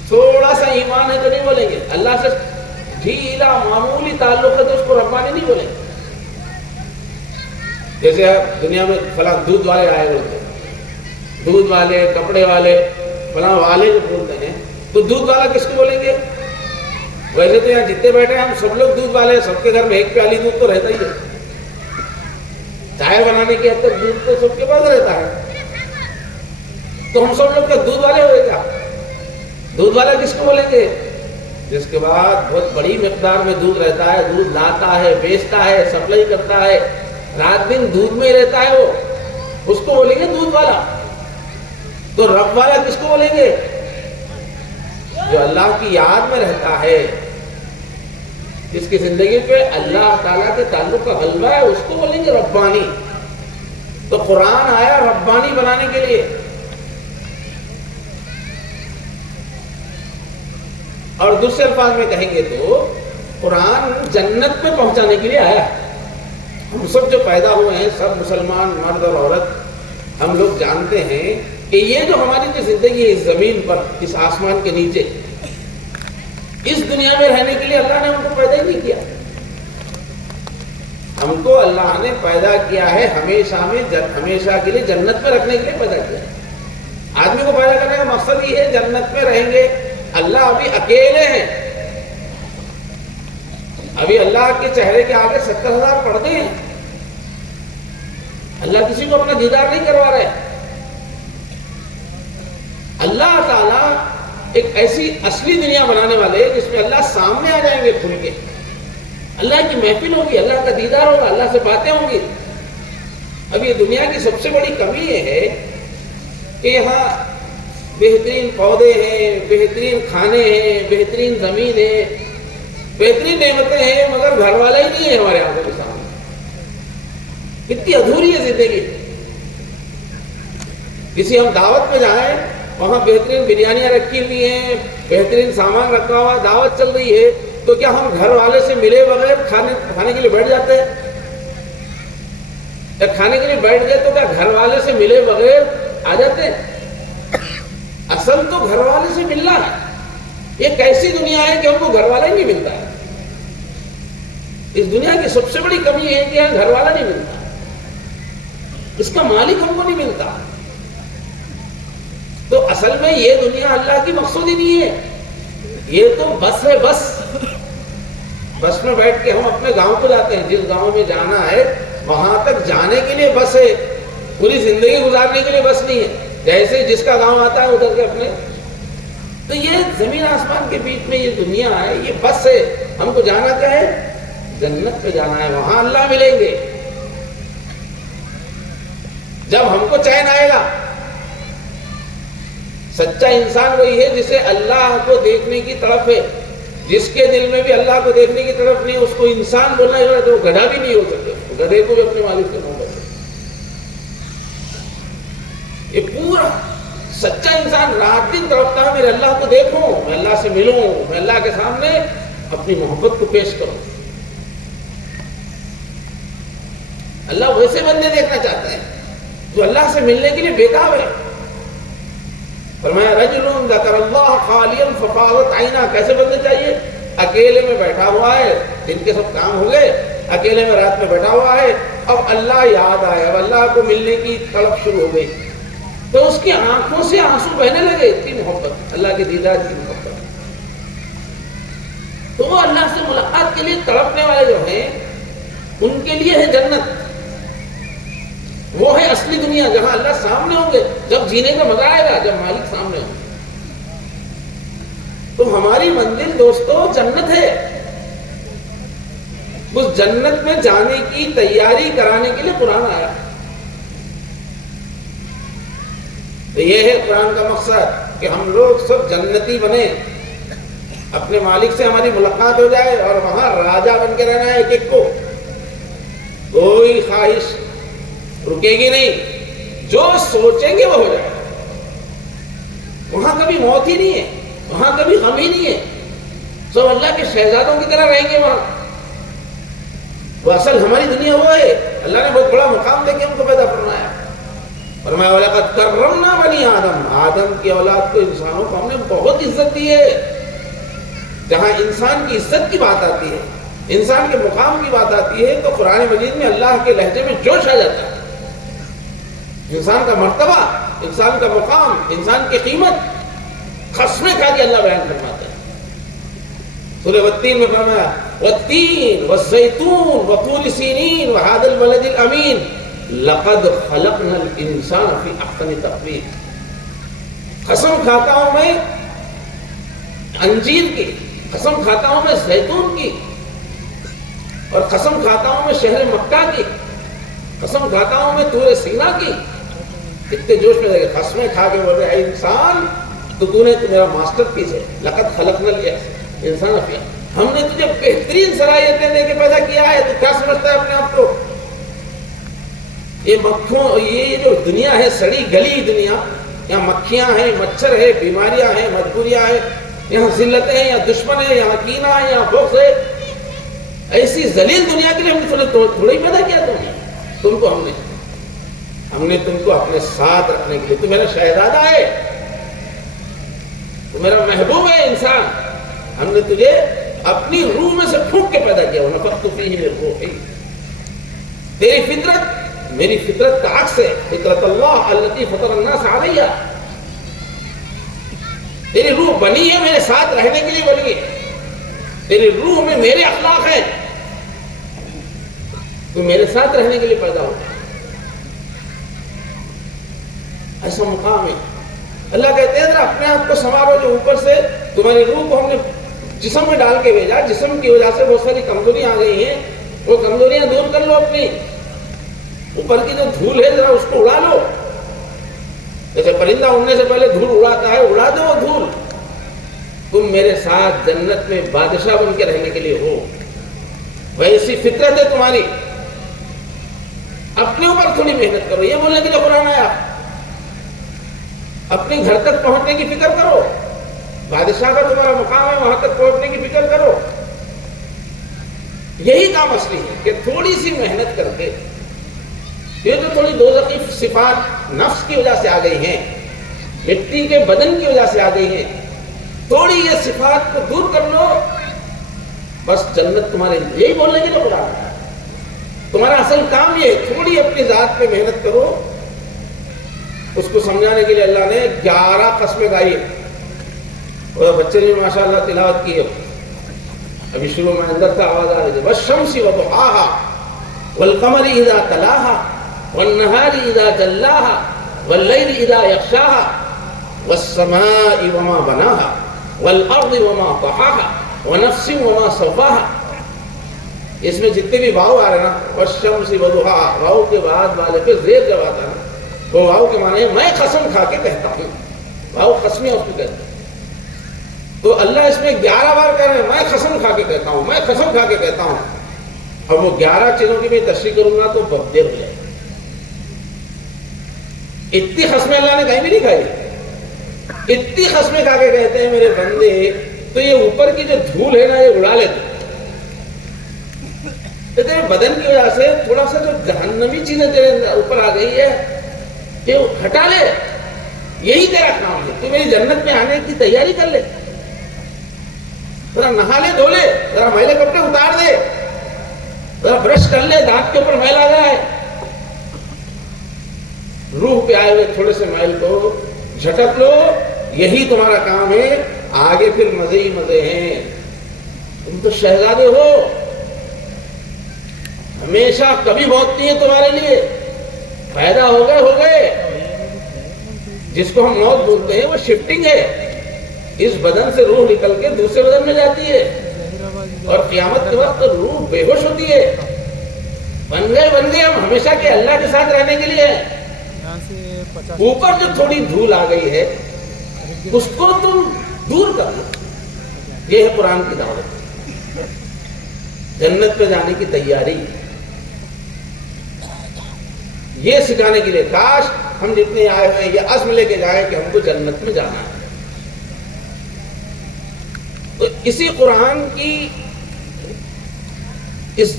تھوڑا سا ایمان ہے تو نہیں بولیں گے، اللہ سے ڈھیلا معمولی تعلق ہے تو اس کو ربانی نہیں بولیں گے۔ جیسے دنیا میں فلاں دودھ والے آئے ہوتے ہیں، دودھ والے، کپڑے والے، فلاں والے جو بولتے ہیں، تو دودھ والا کس کو بولیں گے؟ ویسے تو یہاں جتنے بیٹھے ہیں ہم سب لوگ دودھ والے ہیں، سب کے گھر میں ایک پیالی دودھ تو رہتا ہی ہے، چائے بنانے کی حد تک دودھ تو سب کے پاس رہتا ہے، تو ہم سب لوگ کا دودھ والے ہوئے گا۔ دودھ والا کس کو بولیں گے؟ جس کے بعد بہت بڑی مقدار میں دودھ رہتا ہے، دودھ لاتا ہے، بیچتا ہے، سپلائی کرتا ہے، رات دن دودھ میں ہی رہتا ہے، وہ اس کو بولیں گے دودھ والا۔ تو رب والا کس کو بولیں گے؟ جو اللہ کی یاد میں رہتا ہے، جس کی زندگی پہ اللہ تعالیٰ کے تعلق کا غلبہ ہے، اس کو بولیں گے ربانی۔ تو قرآن آیا ربانی بنانے کے لیے، اور دوسرے الفاظ میں کہیں گے تو قرآن جنت میں پہنچانے کے لیے آیا ہے۔ ہم سب جو پیدا ہوئے ہیں، سب مسلمان مرد اور عورت، ہم لوگ جانتے ہیں کہ یہ جو ہماری جو زندگی ہے اس زمین پر، اس آسمان کے نیچے، اس دنیا میں رہنے کے لیے اللہ نے ہم کو پیدا ہی نہیں کیا۔ ہم کو اللہ نے پیدا کیا ہے ہمیشہ کے لیے جنت میں رکھنے کے لیے پیدا کیا ہے۔ آدمی کو پیدا کرنے کا مقصد یہ ہے جنت میں رہیں گے۔ اللہ ابھی اکیلے ہیں، ابھی اللہ کے چہرے کے آگے 70,000 پردے ہیں، اللہ کسی کو اپنا دیدار نہیں کروا رہے۔ اللہ تعالیٰ ایک ایسی اصلی دنیا بنانے والے جس میں اللہ سامنے آ جائیں گے کھل کے، اللہ کی محفل ہوگی، اللہ کا دیدار ہوگا، اللہ سے باتیں ہوں گی۔ اب یہ دنیا کی سب سے بڑی کمی یہ ہے کہ یہاں بہترین پودے ہیں، بہترین کھانے ہیں، بہترین زمین ہے، بہترین نعمتیں ہیں، مگر گھر والا ہی نہیں ہے ہمارے آنکھوں کے سامنے۔ کتنی ادھوری ہے زندگی۔ کسی ہم دعوت میں جائیں، وہاں بہترین بریانیاں رکھی ہوئی ہیں، بہترین سامان رکھا ہوا، دعوت چل رہی ہے، تو کیا ہم گھر والے سے ملے بغیر کھانے کے لیے بیٹھ جاتے ہیں؟ یا کھانے کے لیے بیٹھ گئے تو کیا گھر والے سے ملے بغیر آ جاتے ہیں؟ اصل تو گھر والے سے ملنا ہے۔ ایک ایسی دنیا ہے کہ ہم کو گھر والا ہی نہیں ملتا ہے۔ اس دنیا کی سب سے بڑی کمی ہے کہ یہاں گھر والا نہیں ملتا، اس کا مالک ہم کو نہیں ملتا۔ تو اصل میں یہ دنیا اللہ کی مقصود ہی نہیں ہے، یہ تو بس ہے، بس میں بیٹھ کے ہم اپنے گاؤں کو جاتے ہیں، جس گاؤں میں جانا ہے وہاں تک جانے کے لیے بس ہے، پوری زندگی گزارنے کے لیے بس نہیں ہے۔ جیسے جس کا گاؤں آتا ہے ادھر کے اپنے، تو یہ زمین آسمان کے بیچ میں یہ دنیا ہے، یہ بس ہے۔ ہم کو جانا کیا ہے؟ جنت پہ جانا ہے، وہاں اللہ ملیں گے۔ جب ہم کو چین آئے گا، سچا انسان وہی ہے جسے اللہ کو دیکھنے کی طرف ہے، جس کے دل میں بھی اللہ کو دیکھنے کی طرف نہیں، اس کو انسان بولنا ہے تو وہ گدھا بھی نہیں ہو سکتا، گدھے کو بھی اپنے مالک سے محبت ہے۔ یہ پورا سچا انسان رات دن تڑپتا ہے، میرے اللہ کو دیکھوں، میں اللہ سے ملوں، میں اللہ کے سامنے اپنی محبت کو پیش کروں۔ اللہ ویسے بندے دیکھنا چاہتا ہے جو اللہ سے ملنے کے لیے بےتاب ہے۔ فرمایا رجل ذکر اللہ خالیا ففاضت عینا، کیسے بندے چاہیے؟ اکیلے میں بیٹھا ہوا ہے، دن کے سب کام ہو گئے، اکیلے میں رات میں بیٹھا ہوا ہے، اب اللہ یاد آئے، اب اللہ کو ملنے کی طلب شروع ہو گئی، تو اس کی آنکھوں سے آنسو بہنے لگے، اتنی محبت، اللہ کے دیدار کی محبت۔ تو وہ اللہ سے ملاقات کے لیے تڑپنے والے جو ہیں، ان کے لیے ہے جنت، وہ ہے اصلی دنیا جہاں اللہ سامنے ہوں گے، جب جینے کا مزہ آئے گا، جب مالک سامنے ہوں گے۔ تو ہماری منزل دوستو جنت ہے، اس جنت میں جانے کی تیاری کرانے کے لیے قرآن آیا۔ تو یہ ہے قرآن کا مقصد کہ ہم لوگ سب جنتی بنے، اپنے مالک سے ہماری ملاقات ہو جائے اور وہاں راجا بن کے رہنا ہے ایک کو، کوئی خواہش رکے گی نہیں، جو سوچیں گے وہ ہو جائے. وہاں کبھی موت ہی نہیں ہے، وہاں کبھی غم ہی نہیں ہے، سب اللہ کے شہزادوں کی طرح رہیں گے وہاں. وہ اصل ہماری دنیا وہ ہے. اللہ نے بہت بڑا مقام دے کے ہم کو پیدا فرمایا. فرمایا وَلَقَدْ كَرَّمْنَا بَنِي آدم، آدم کی اولاد کو، انسانوں کو ہم نے بہت عزت دی ہے. جہاں انسان کی عزت کی بات آتی ہے، انسان کے مقام کی بات آتی ہے، تو قرآن مجید میں اللہ کے لہجے میں جوش آ جاتا ہے. انسان کا مرتبہ، انسان کا مقام، انسان کی قیمت قسمیں کھا کے اللہ بیان فرماتا ہے. سورہ والتین میں فرمایا والتین والزیتون وطور سینین وہذا البلد الامین لقد خلقنا الانسان فی احسن تقویم. قسم کھاتا ہوں میں انجیر کی، قسم کھاتا ہوں میں زیتون کی، اور قسم کھاتا ہوں میں شہر مکہ کی، قسم کھاتا ہوں میں طور سینا کی. اتنے جوش میں دیکھے قسمیں کھا کے بول رہے انسان تو نے میرا ماسٹر پیس ہے. لقد خلقنا الانسان فی، ہم نے تجھے بہترین صلاحیتیں دے کے پیدا کیا ہے، تو کیا سمجھتا ہے اپنے آپ کو؟ یہ مکھوں، یہ جو دنیا ہے سڑی گلی دنیا، یہاں مکھیاں ہیں، مچھر ہے، بیماریاں ہیں، مجبوریاں ہیں، یہاں ذلتیں ہیں، یہاں دشمن ہے، یہاں کینہ ہے، یہاں بغض ہے. ایسی ذلیل دنیا کے لیے ہم نے تھوڑا ہی پیدا کیا تم کو. ہم نے تم کو اپنے ساتھ رکھنے کے لیے، تو میرا شہزادہ ہے، تو میرا محبوب ہے انسان. ہم نے تجھے اپنی روح میں سے پھونک کے پیدا کیا. وَنَفَخْتُ فِيهِ مِن رُوحِي. تیری فطرت میری فطرت کا عکس ہے. فطرت اللہ التي فطر الناس علیہا. تیری روح بنی ہے میرے ساتھ رہنے کے لیے بنی ہے. تیری روح میں میرے اخلاق ہیں، تو میرے ساتھ رہنے کے لیے پیدا ہو. ایسا مقام ہے. اللہ کہتے ہیں ذرا اپنے آپ کو سنوارو، جو اوپر سے تمہاری روح کو ہم نے جسم میں ڈال کے بھیجا. جسم کی وجہ سے بہت ساری کمزوریاں آ گئی ہیں، وہ کمزوریاں دور کر لو. اپنی اوپر کی جو دھول ہے ذرا اس کو اڑا لو. جیسے پرندہ اڑنے سے پہلے دھول اڑاتا ہے، اڑا دو وہ دھول. تم میرے ساتھ جنت میں بادشاہ بن کے رہنے کے لیے ہو. ویسی فطرت ہے تمہاری. اپنے اوپر تھوڑی محنت کرو. یہ بولنے کے لیے قرآن آیا. اپنے گھر تک پہنچنے کی فکر کرو. بادشاہ کا تمہارا مقام ہے، وہاں تک پہنچنے کی فکر کرو. یہی کام اصلی ہے کہ تھوڑی سی محنت کر کے، یہ جو تھوڑی دوزخی صفات نفس کی وجہ سے آ گئی ہیں، مٹی کے بدن کی وجہ سے آ گئی ہیں، تھوڑی یہ صفات کو دور کر لو، بس جنت تمہارے. یہی بولنے کے لیے قرآن ہے. تمہارا اصل کام یہ ہے، تھوڑی اپنی ذات پہ محنت کرو. اس کو سمجھانے کے لیے اللہ نے 11 قسمیں گائی. اور بچے نے ماشاءاللہ تلاوت کی ہے. ابھی شروع میں اندر سے آواز آ رہی تھی والشمس وضحاها والقمر اذا تلاها والنهار اذا جلاها والليل اذا يغشاها والسماء وما بناها والارض وما طحاها ونفس وما سواها. اس میں جتنے بھی واو آ رہے نا، والشمس وضحاها، واو کے بعد والے پہ زیر جب آتا ہے وہ واو کے معنی ہے میں قسم کھا کے کہتا ہوں. واو قسمیہ اس کو کہتے ہیں. تو اللہ اس میں 11 بار کہہ رہے ہیں میں قسم کھا کے کہتا ہوں، میں قسم کھا کے کہتا ہوں. اور وہ 11 چیزوں کی میں تشریح کروں گا تو بہت دیر ہو جائے. اتنی قسمیں اللہ نے کہیں بھی نہیں کھائی. اتنی قسمیں کھا کے کہتے ہیں میرے بندے، تو یہ اوپر کی جو دھول ہے نا یہ اڑا لیتے. تیرے بدن کی وجہ سے تھوڑا سا جو جہنمی چیزیں تیرے اوپر آ گئی ہے کہ ہٹا لے. یہی تیرا کام ہے. تو میری جنت میں آنے کی تیاری کر لے. ذرا نہا لے، دھو لے، ذرا میلے کپڑے اتار دے، ذرا برش کر لے، دانت کے اوپر میل آ جائے. روح پہ آئے ہوئے تھوڑے سے میل کو جھٹک لو. یہی تمہارا کام ہے. آگے پھر مزے ہی مزے ہیں. تم تو شہزادے ہو. ہمیشہ کبھی بہت نہیں ہے تمہارے لیے. پیدا ہو گئے. جس کو ہم موت بولتے ہیں وہ شفٹنگ ہے. اس بدن سے روح نکل کے دوسرے بدن میں جاتی ہے، اور قیامت کے وقت روح بے ہوش ہوتی ہے. بن گئے ہم ہمیشہ کے اللہ کے ساتھ رہنے کے لیے. اوپر جو تھوڑی دھول آ گئی ہے اس کو تم دور کر لو. یہ ہے قرآن کی دعوت، جنت پہ جانے کی تیاری. یہ سکھانے کے لیے کاش ہم جتنے آئے ہوئے ہیں یہ عزم لے کے جائیں کہ ہم کو جنت میں جانا ہے. تو اسی قرآن کی اس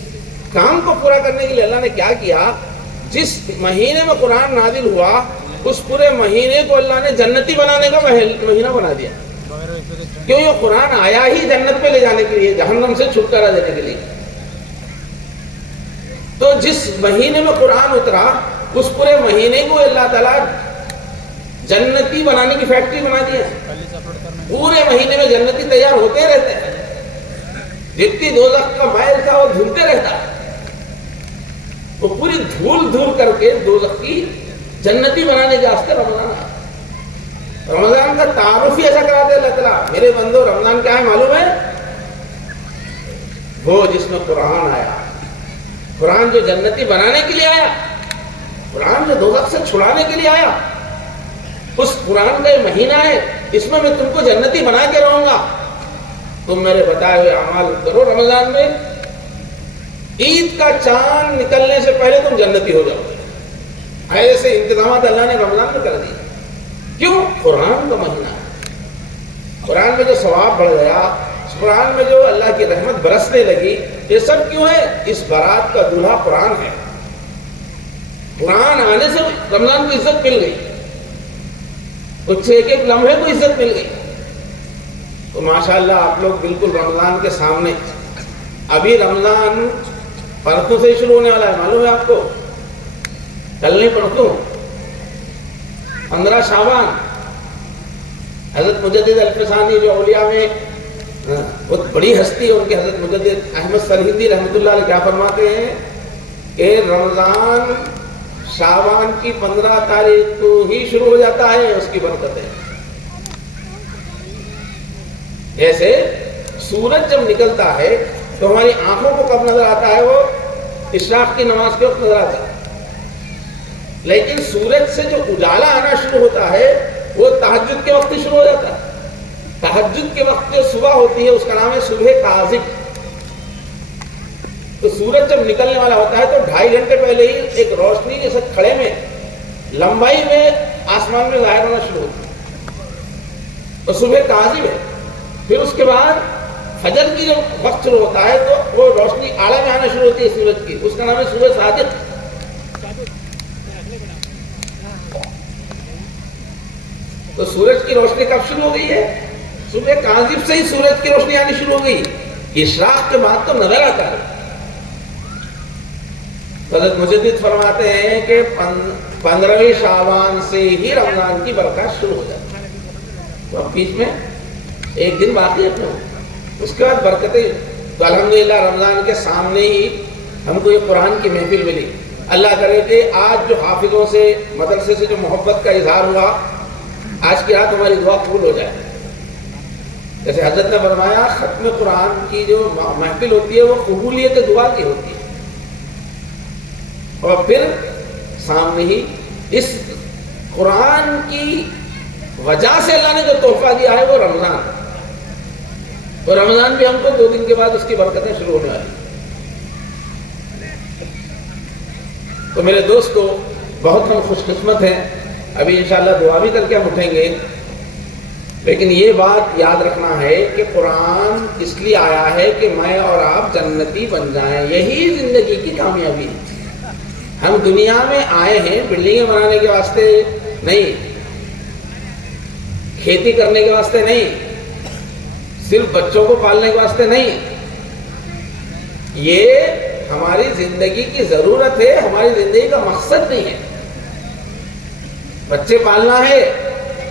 کام کو پورا کرنے کے لیے اللہ نے کیا کیا، جس مہینے میں قرآن نازل ہوا اس پورے مہینے کو اللہ نے جنتی بنانے کا مہینہ بنا دیا. کیوں؟ یہ قرآن آیا ہی جنت پہ لے جانے کے لیے، جہنم سے چھٹکارا دینے کے لیے. تو جس مہینے میں قرآن اترا اس پورے مہینے کو اللہ تعالیٰ جنتی بنانے کی فیکٹری بنا دیا. پورے مہینے میں جنتی تیار ہوتے رہتے ہیں. جتنی دوزخ کا مائل تھا وہ دھلتے رہتا، وہ پوری دھول دھول کر کے دوزخ کی جنتی بنانے کے واسطے رمضان آیا. رمضان کا تعارف ہی ایسا کراتے اللہ تعالیٰ. میرے بندو رمضان کیا ہے معلوم ہے؟ وہ جس میں قرآن آیا، قرآن جو جنتی بنانے کے لیے آیا، قرآن جو دوزخ سے چھڑانے کے لیے آیا، اس قرآن کا یہ مہینہ ہے، اس میں تم کو جنتی بنا کے رہوں گا. تم میرے بتائے ہوئے اعمال کرو. رمضان میں عید کا چاند نکلنے سے پہلے تم جنتی ہو جاؤ. ایسے انتظامات اللہ نے رمضان میں کر دی. کیوں؟ قرآن کا مہینہ ہے. قرآن میں جو ثواب بڑھ گیا، قرآن میں جو اللہ کی رحمت برسنے لگی، یہ سب کیوں ہے؟ اس بارات کا دولہا قرآن ہے. قرآن آنے سے رمضان کو عزت مل گئی، کچھ ایک ایک لمحے کو عزت مل گئی. تو ماشاءاللہ آپ لوگ بالکل رمضان کے سامنے. ابھی رمضان پرسوں سے شروع ہونے والا ہے، معلوم ہے آپ کو؟ کل نہیں پرسوں 15 شعبان. حضرت مجدد الفسانی جو اولیاء میں بہت بڑی ہستی ہے، ان کے حضرت مجدد احمد سرہندی رحمۃ اللہ علیہ کیا فرماتے ہیں کہ رمضان شعبان کی 15 تاریخ کو ہی شروع ہو جاتا ہے، اس کی برکتیں. جیسے سورج جب نکلتا ہے تو ہماری آنکھوں کو کب نظر آتا ہے؟ وہ اشراق کی نماز کے وقت نظر آتا ہے. لیکن سورج سے جو اجالا آنا شروع ہوتا ہے وہ تہجد کے وقت ہی شروع ہو جاتا ہے. تہجد کے وقت جو صبح ہوتی ہے اس کا نام ہے صبح کاذب. تو سورج جب نکلنے والا ہوتا ہے تو 2.5 گھنٹے پہلے ہی ایک روشنی جیسے کھڑے میں لمبائی میں آسمان میں ظاہر ہونا شروع ہوتی ہے، تو صبح کاذب ہے. پھر اس کے بعد فجر کی جو وقت شروع ہوتا ہے تو وہ روشنی اعلیٰ میں آنا شروع ہوتی ہے سورج کی، اس کا نام ہے صبح صادق. تو سورج کی روشنی کب شروع ہو گئی ہے؟ صبح کاذب سے ہی سورج کی روشنی آنی شروع ہو گئی. اشراق کے بعد تو نظر آتا ہے. حضرت مجدد فرماتے ہیں کہ 15ویں شعبان سے ہی رمضان کی برکات شروع ہو جاتی ہے. تو اب بیچ میں ایک دن باقی ہے، اس کے بعد برکتیں. تو الحمدللہ رمضان کے سامنے ہی ہم کو یہ قرآن کی محفل ملی. اللہ کرے کہ آج جو حافظوں سے مدرسے سے جو محبت کا اظہار ہوا، آج کی رات ہماری دعا قبول ہو جائے. جیسے حضرت نے فرمایا ختم قرآن کی جو محفل ہوتی ہے وہ قبولیت دعا کی ہوتی ہے. اور پھر سامنے ہی اس قرآن کی وجہ سے اللہ نے جو تحفہ دیا ہے وہ رمضان. اور رمضان بھی ہم کو 2 دن کے بعد اس کی برکتیں شروع ہونے والی. تو میرے دوستو بہت ہم خوش قسمت ہیں. ابھی انشاءاللہ دعا بھی کر کے ہم اٹھیں گے. لیکن یہ بات یاد رکھنا ہے کہ قرآن اس لیے آیا ہے کہ میں اور آپ جنتی بن جائیں. یہی زندگی کی کامیابی ہے. ہم دنیا میں آئے ہیں بلڈنگیں بنانے کے واسطے نہیں، کھیتی کرنے کے واسطے نہیں، صرف بچوں کو پالنے کے واسطے نہیں. یہ ہماری زندگی کی ضرورت ہے، ہماری زندگی کا مقصد نہیں ہے. بچے پالنا ہے،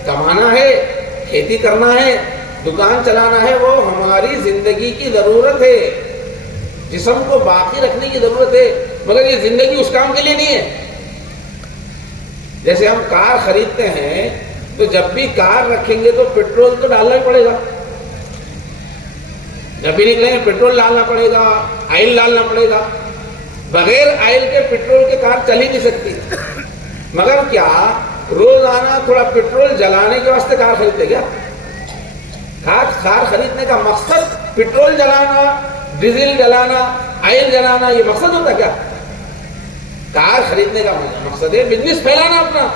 کمانا ہے، کھیتی کرنا ہے، دکان چلانا ہے، وہ ہماری زندگی کی ضرورت ہے. جسم کو باقی رکھنے کی ضرورت ہے، مگر یہ زندگی اس کام کے لیے نہیں ہے. جیسے ہم کار خریدتے ہیں تو جب بھی کار رکھیں گے تو پیٹرول تو ڈالنا ہی پڑے گا. جب بھی نکلیں گے پیٹرول ڈالنا پڑے گا، آئل ڈالنا پڑے گا. بغیر آئل کے پیٹرول کے کار چل ہی نہیں سکتی. مگر کیا روزانہ تھوڑا پیٹرول جلانے کے واسطے کار خریدتے کیا؟ کار خریدنے کا مقصد پیٹرول جلانا، ڈیزل جلانا، آئل جلانا، یہ مقصد ہوتا کیا؟ کار خریدنے کا مقصد ہے بزنس پھیلانا، اپنا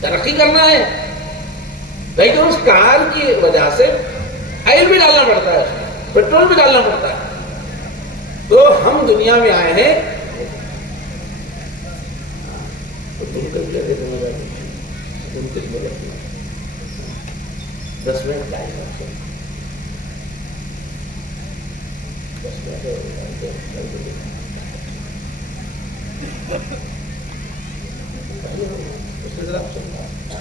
ترقی کرنا ہے، لیکن اس کار کی وجہ سے آئل بھی ڈالنا پڑتا ہے، پیٹرول بھی ڈالنا پڑتا ہے۔ تو ہم دنیا میں آئے ہیں، دس منٹ ٹائم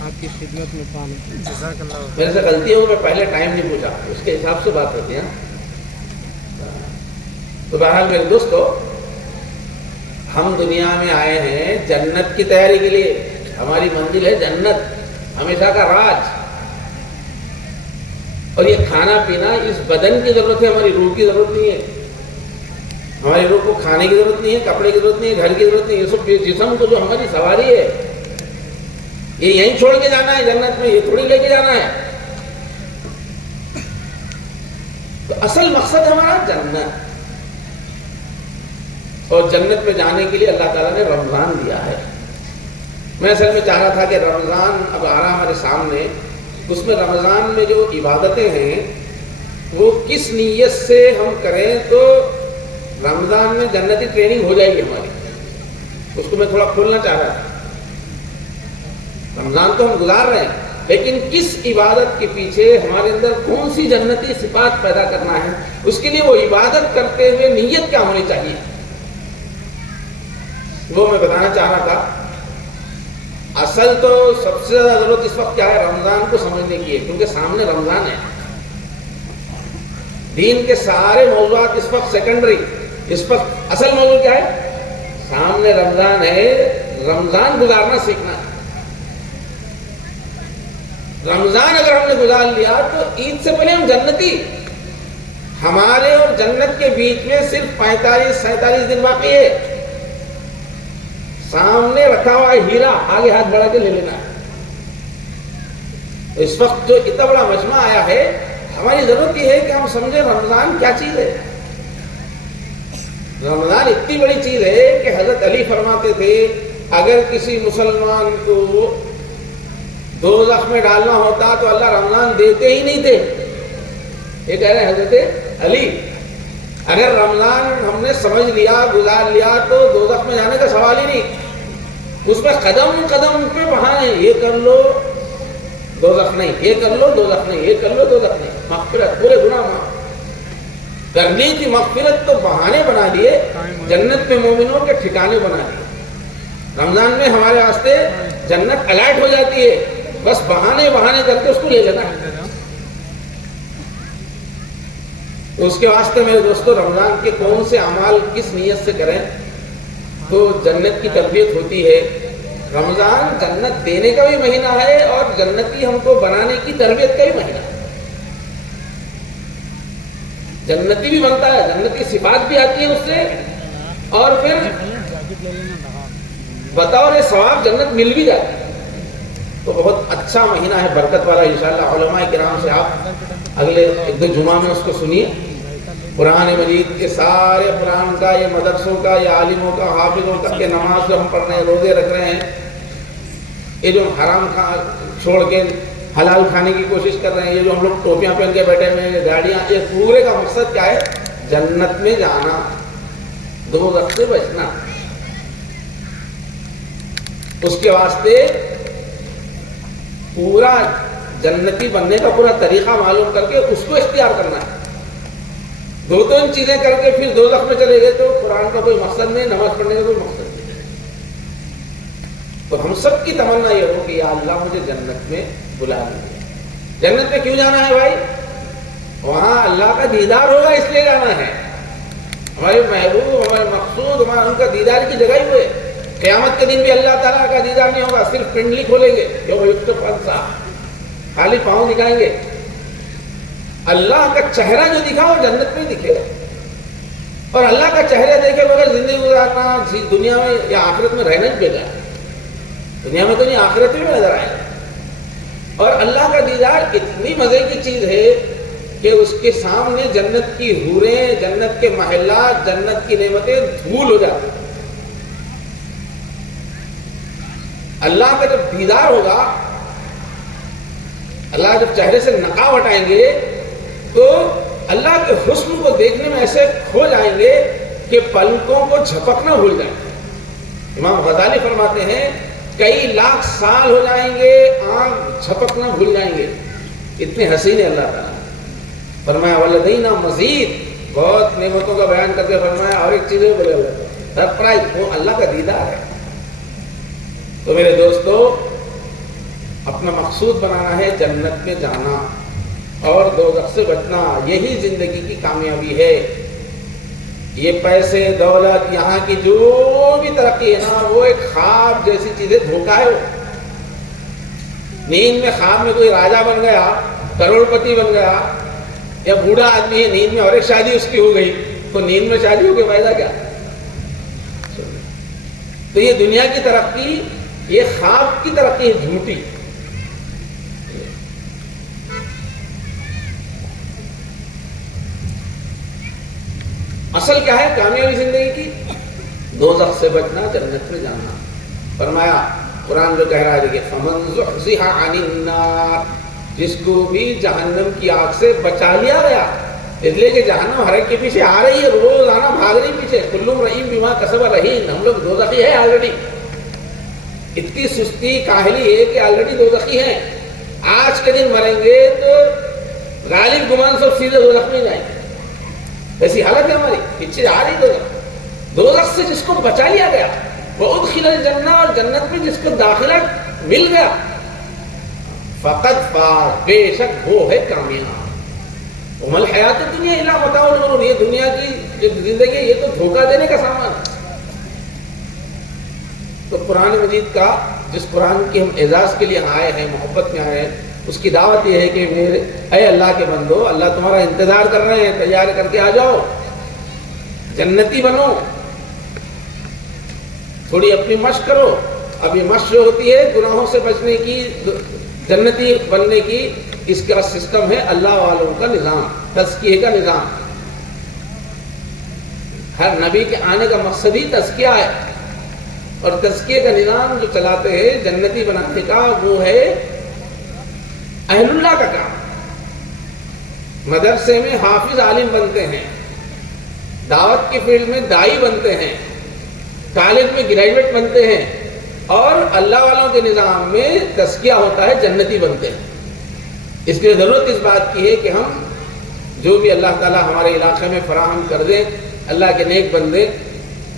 آپ کی خدمت میں پانا۔ جزاک اللہ۔ میرے سے غلطی ہو، میں پہلے ٹائم نہیں پوچھا، اس کے حساب سے بات ہوتی ہے۔ تو بہرحال میرے دوستو، ہم دنیا میں آئے ہیں جنت کی تیاری کے لیے، ہماری منزل ہے جنت، ہمیشہ کا راج، اور یہ کھانا پینا اس بدن کی ضرورت ہے، ہماری روح کی ضرورت نہیں ہے۔ ہماری روح کو کھانے کی ضرورت نہیں ہے، کپڑے کی ضرورت نہیں ہے، گھر کی ضرورت نہیں ہے، یہ سب جسم کو جو ہماری سواری ہے یہ یہیں چھوڑ کے جانا ہے جنت میں، یہ تھوڑی لے کے جانا ہے۔ تو اصل مقصد ہمارا جنت، اور جنت میں جانے کے لیے اللہ تعالیٰ نے رمضان دیا ہے۔ میں اصل میں چاہ رہا تھا کہ رمضان اب آ رہا ہمارے سامنے، اس میں رمضان میں جو عبادتیں ہیں وہ کس نیت سے ہم کریں تو رمضان میں جنتی ٹریننگ ہو جائے گی ہماری، اس کو میں تھوڑا کھولنا چاہ رہا تھا۔ رمضان تو ہم گزار رہے ہیں، لیکن کس عبادت کے پیچھے ہمارے اندر کون سی جنتی صفات پیدا کرنا ہے، اس کے لیے وہ عبادت کرتے ہوئے نیت کیا ہونی چاہیے، وہ میں بتانا چاہ رہا تھا۔ اصل تو سب سے زیادہ ضرورت اس وقت کیا ہے، رمضان کو سمجھنے کی ہے، کیونکہ سامنے رمضان ہے۔ دین کے سارے موضوعات اس وقت سیکنڈری، اس وقت اصل موضوع کیا ہے، سامنے رمضان ہے، رمضان گزارنا سیکھنا ہے۔ رمضان اگر ہم نے گزار لیا تو عید سے پہلے ہم جنتی، ہمارے اور جنت کے بیچ میں صرف 45-47 دن باقی ہے۔ سامنے رکھا ہوا ہیرا آگے ہاتھ بڑھا کے لے لینا ہے۔ اس وقت جو اتنا بڑا مجمع آیا ہے، ہماری ضرورت یہ ہے کہ ہم سمجھیں رمضان کیا چیز ہے۔ رمضان اتنی بڑی چیز ہے کہ حضرت علی فرماتے تھے اگر کسی مسلمان کو دوزخ میں ڈالنا ہوتا تو اللہ رمضان دیتے ہی نہیں تھے۔ یہ کہہ رہے ہیں حضرت علی، اگر رمضان ہم نے سمجھ لیا، گزار لیا تو دوزخ میں جانے کا سوال ہی نہیں۔ اس میں قدم قدم پہ بہانے، یہ کر لو دوزخ نہیں، یہ کر لو دوزخ نہیں، یہ کر لو دوزخ نہیں، مغفرت، پورے گناہ معاف کرنی تھی، مغفرت تو بہانے بنا دیے، جنت میں مومنوں کے ٹھکانے بنا دیے۔ رمضان میں ہمارے واسطے جنت الائٹ ہو جاتی ہے، بس بہانے کر کے اس کو لے لینا ہے۔ تو اس کے واسطے میرے دوستو، رمضان کے کون سے اعمال کس نیت سے کریں تو جنت کی تربیت ہوتی ہے۔ رمضان جنت دینے کا بھی مہینہ ہے اور جنتی ہم کو بنانے کی تربیت کا بھی مہینہ ہے۔ جنتی بھی بنتا ہے، جنت کی صفات بھی آتی ہے اس سے، اور پھر بطور ثواب جنت مل بھی جاتی ہے۔ تو بہت اچھا مہینہ ہے، برکت والا انشاءاللہ۔ علماء کرام سے آپ اگلے 1-2 جمعہ میں اس کو سنیے۔ قرآن مجید کے سارے قرآن کا، یہ مدرسوں کا، یہ عالموں کا، حافظوں کا، کہ نماز جو ہم پڑھ رہے ہیں، روزے رکھ رہے ہیں، یہ جو حرام چھوڑ کے حلال کھانے کی کوشش کر رہے ہیں، یہ جو ہم لوگ ٹوپیاں پہن کے بیٹھے ہوئے ہیں، گاڑیاں، یہ پورے کا مقصد کیا ہے، جنت میں جانا، دوزخ سے بچنا۔ اس کے واسطے پورا جنتی بننے کا پورا طریقہ معلوم کر کے اس کو اختیار کرنا ہے۔ 2 چیزیں کر کے پھر دوزخ میں چلے گئے تو قرآن کا کوئی مقصد نہیں، نماز پڑھنے کا کوئی مقصد نہیں۔ تو ہم سب کی تمنا یہ ہو کہ یا اللہ مجھے جنت میں بلا لیجیے۔ جنت میں کیوں جانا ہے بھائی؟ وہاں اللہ کا دیدار ہوگا، اس لیے جانا ہے۔ ہمارے محبوب، ہمارے مقصود، ہمارا ان کا دیدار کی جگہ ہی ہوئے۔ قیامت کے دن بھی اللہ تعالیٰ کا دیدار نہیں ہوگا، صرف پنڈلی کھولیں گے، خالی پاؤں دکھائیں گے۔ اللہ کا چہرہ جو دکھا وہ جنت میں دکھے گا۔ اور اللہ کا چہرہ دیکھے بغیر زندگی گزارنا دنیا میں یا آخرت میں رہنا ہی بیکار ہے. دنیا میں تو نہیں، آخرت میں نظر آئے گا. اور اللہ کا دیدار اتنی مزے کی چیز ہے کہ اس کے سامنے جنت کی حوریں، جنت کے محلات، جنت کی نعمتیں دھول ہو جاتی ہیں. اللہ کا جب دیدار ہوگا، اللہ جب چہرے سے نقاب ہٹائیں گے تو اللہ کے حسن کو دیکھنے میں ایسے کھو جائیں گے کہ پلکوں کو جھپکنا بھول جائیں گے. امام غزالی فرماتے ہیں کئی لاکھ سال ہو جائیں گے، آنکھ جھپکنا بھول جائیں گے، اتنے حسین ہے اللہ تعالیٰ. فرمایا والدینا مزید، بہت نعمتوں کا بیان کرتے فرمایا اور ایک چیز ہے، بولے اللہ سرپرائز، وہ اللہ کا دیدار ہے. تو میرے دوستو، اپنا مقصود بنانا ہے جنت میں جانا اور دوزخ سے بچنا. یہی زندگی کی کامیابی ہے. یہ پیسے، دولت، یہاں کی جو بھی ترقی ہے نا، وہ ایک خواب جیسی چیز ہے، دھوکہ ہے. وہ نیند میں خواب میں کوئی راجا بن گیا، کروڑ پتی بن گیا، یا بوڑھا آدمی ہے نیند میں اور ایک شادی اس کی ہو گئی، تو نیند میں شادی ہو کے فائدہ کیا؟ تو یہ دنیا کی ترقی، یہ خواب کی ترقی ہے، جھوٹی. اصل کیا ہے کامیابی زندگی کی؟ دوزخ سے بچنا، جنت میں جانا. فرمایا قرآن جو کہہ رہا ہے کہ فمن زحزح عن النار، جس کو بھی جہنم کی آگ سے بچا لیا گیا. اس لیے کہ جہنم ہر ایک کے پیچھے آ رہی ہے، روزانہ بھاگ رہی پیچھے. کل رحیم بما کسب رہین، ہم لوگ دوزخی ہے آلریڈی. اتنی سستی کاہلی ہے کہ آلریڈی دوزخی ہیں. آج کے دن مریں گے تو غالب گمان سب سیدھے دوزخ میں جائیں گے. ایسی حالت ہے ہماری، پیچھے آ رہی دوزخ. دوزخ سے جس کو بچا لیا گیا، وہ ادخل الجنہ، اور جنت میں جس کو داخلہ مل گیا، فقط فاز، بے شک وہ ہے کامیاب. وما الحیات الدنیا الا متاع الغرور، یہ دنیا کی جو زندگی ہے یہ تو دھوکہ دینے کا سامان ہے. تو قرآن مجید کا، جس قرآن کی ہم اعزاز کے لیے آئے ہیں، محبت میں آئے ہیں، اس کی دعوت یہ ہے کہ میرے اے اللہ کے بندو، اللہ تمہارا انتظار کر رہے ہیں، تیار کر کے آ جاؤ، جنتی بنو. تھوڑی اپنی مشق کرو. اب یہ مشق جو ہوتی ہے گناہوں سے بچنے کی، جنتی بننے کی، اس کا سسٹم ہے اللہ والوں کا نظام، تزکیے کا نظام. ہر نبی کے آنے کا مقصد ہی تزکیہ ہے، اور تزکیے کا نظام جو چلاتے ہیں جنتی بنانے کا، وہ ہے اہل اللہ کا کام. مدرسے میں حافظ عالم بنتے ہیں، دعوت کی فیلڈ میں دائی بنتے ہیں، کالج میں گریجویٹ بنتے ہیں، اور اللہ والوں کے نظام میں تزکیہ ہوتا ہے، جنتی بنتے ہیں. اس لیے ضرورت اس بات کی ہے کہ ہم جو بھی اللہ تعالیٰ ہمارے علاقے میں فراہم کر دیں، اللہ کے نیک بندے،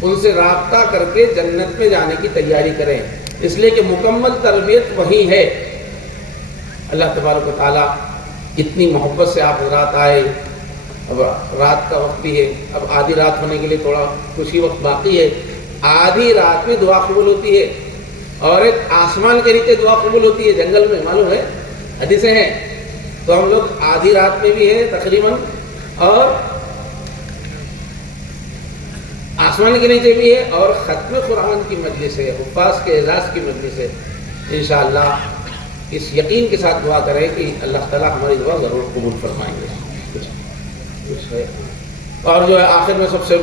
ان سے رابطہ کر کے جنت میں جانے کی تیاری کریں. اس لیے کہ مکمل تربیت وہی ہے. اللہ تبارک و تعالیٰ اتنی محبت سے آپ حضرات آئے. اب رات کا وقت بھی ہے، اب آدھی رات ہونے کے لیے تھوڑا کچھ ہی وقت باقی ہے. آدھی رات میں دعا قبول ہوتی ہے، اور ایک آسمان کے نیچے دعا قبول ہوتی ہے، جنگل میں، معلوم ہے، حدیثیں ہیں. تو ہم لوگ آدھی رات میں بھی ہیں تقریباً، اور آسمان کے نیچے بھی ہے، اور ختم قرآن کی مجلس ہے، حفاظ کے اعزاز کی مجلس ہے. انشاءاللہ اس یقین کے ساتھ دعا کریں کہ اللہ تعالیٰ ہماری دعا ضرور قبول فرمائیں گے. کچھ ہے. اور جو ہے آخر میں سب سے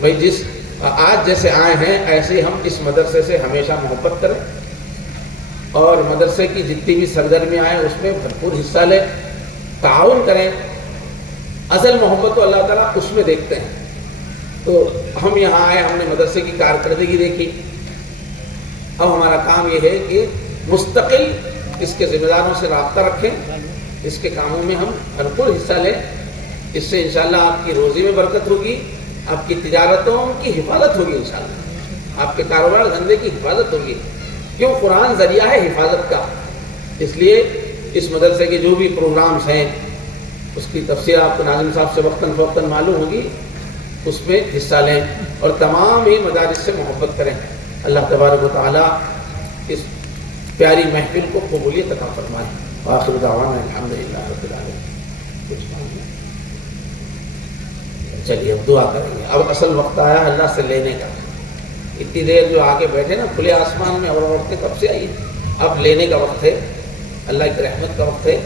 بھائی، جس آج جیسے آئے ہیں ایسے ہی ہم اس مدرسے سے ہمیشہ محبت کریں، اور مدرسے کی جتنی بھی سرگرمیاں آئیں اس میں بھرپور حصہ لیں، تعاون کریں. اصل محبت تو اللہ تعالیٰ اس میں دیکھتے ہیں. تو ہم یہاں آئے، ہم نے مدرسے کی کارکردگی دیکھی. اب ہمارا کام یہ ہے کہ مستقل اس کے ذمہ داروں سے رابطہ رکھیں، اس کے کاموں میں ہم بھرپور حصہ لیں. اس سے انشاءاللہ آپ کی روزی میں برکت ہوگی، آپ کی تجارتوں کی حفاظت ہوگی، انشاءاللہ آپ کے کاروبار دھندے کی حفاظت ہوگی. کیوں؟ قرآن ذریعہ ہے حفاظت کا. اس لیے اس مدرسے کے جو بھی پروگرامز ہیں اس کی تفسیر آپ کو ناظم صاحب سے وقتاً فوقتاً معلوم ہوگی، اس میں حصہ لیں اور تمام ہی مدارس سے محبت کریں. اللہ تبارک و تعالیٰ اس پیاری محفل کو قبولیت عطا فرمائے. وآخر دعوانا الحمدللہ رب العالمین. چلیے اب دعا کریں گے. اب اصل وقت آیا اللہ سے لینے کا. اتنی دیر جو آگے بیٹھے نا کھلے آسمان میں اور عورتیں کب سے آئی, اب لینے کا وقت ہے, اللہ کی رحمت کا وقت ہے.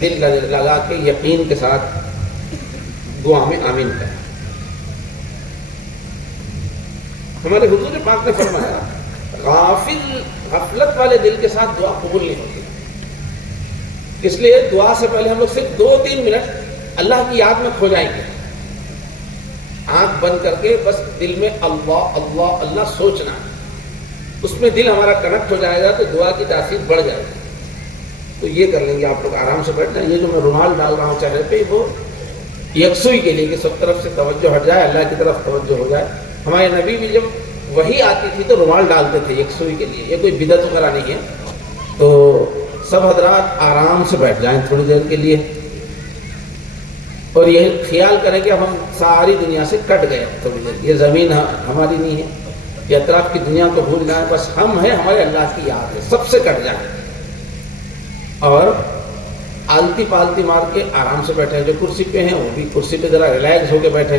دل لگا کے یقین کے ساتھ دعا میں آمین کریں. ہمارے حضور پاک نے فرمایا غفلت والے دل کے ساتھ دعا قبول نہیں ہوتی. اس لیے دعا سے پہلے ہم لوگ صرف 2-3 منٹ اللہ کی یاد میں کھو جائیں گے. آنکھ بند کر کے بس دل میں اللہ اللہ اللہ سوچنا, اس میں دل ہمارا کنیکٹ ہو جائے گا تو دعا کی تاثیر بڑھ جائے گی. تو یہ کر لیں گے آپ لوگ آرام سے بیٹھنا. یہ جو میں رومال ڈال رہا ہوں چہرے پہ وہ یکسوئی کے لیے کہ سب طرف سے توجہ ہٹ جائے, اللہ کی طرف توجہ ہو جائے. ہمارے نبی بھی جب وہی آتی تھی تو رومال ڈالتے تھے یکسوئی کے لیے. یہ کوئی بدعت وغیرہ نہیں ہے. تو سب حضرات آرام سے بیٹھ جائیں تھوڑی دیر کے لیے, اور یہ خیال کریں کہ اب ہم ساری دنیا سے کٹ گئے تھوڑی دیر. یہ زمین ہماری نہیں ہے, یہ اطراف کی دنیا کو بھول جائیں, بس ہم ہیں, ہمارے اللہ کی یاد ہے, سب سے کٹ جائیں. اور آلتی پالتی مار کے آرام سے بیٹھے. جو کرسی پہ ہیں وہ بھی کرسی پہ ذرا ریلیکس ہو کے بیٹھے,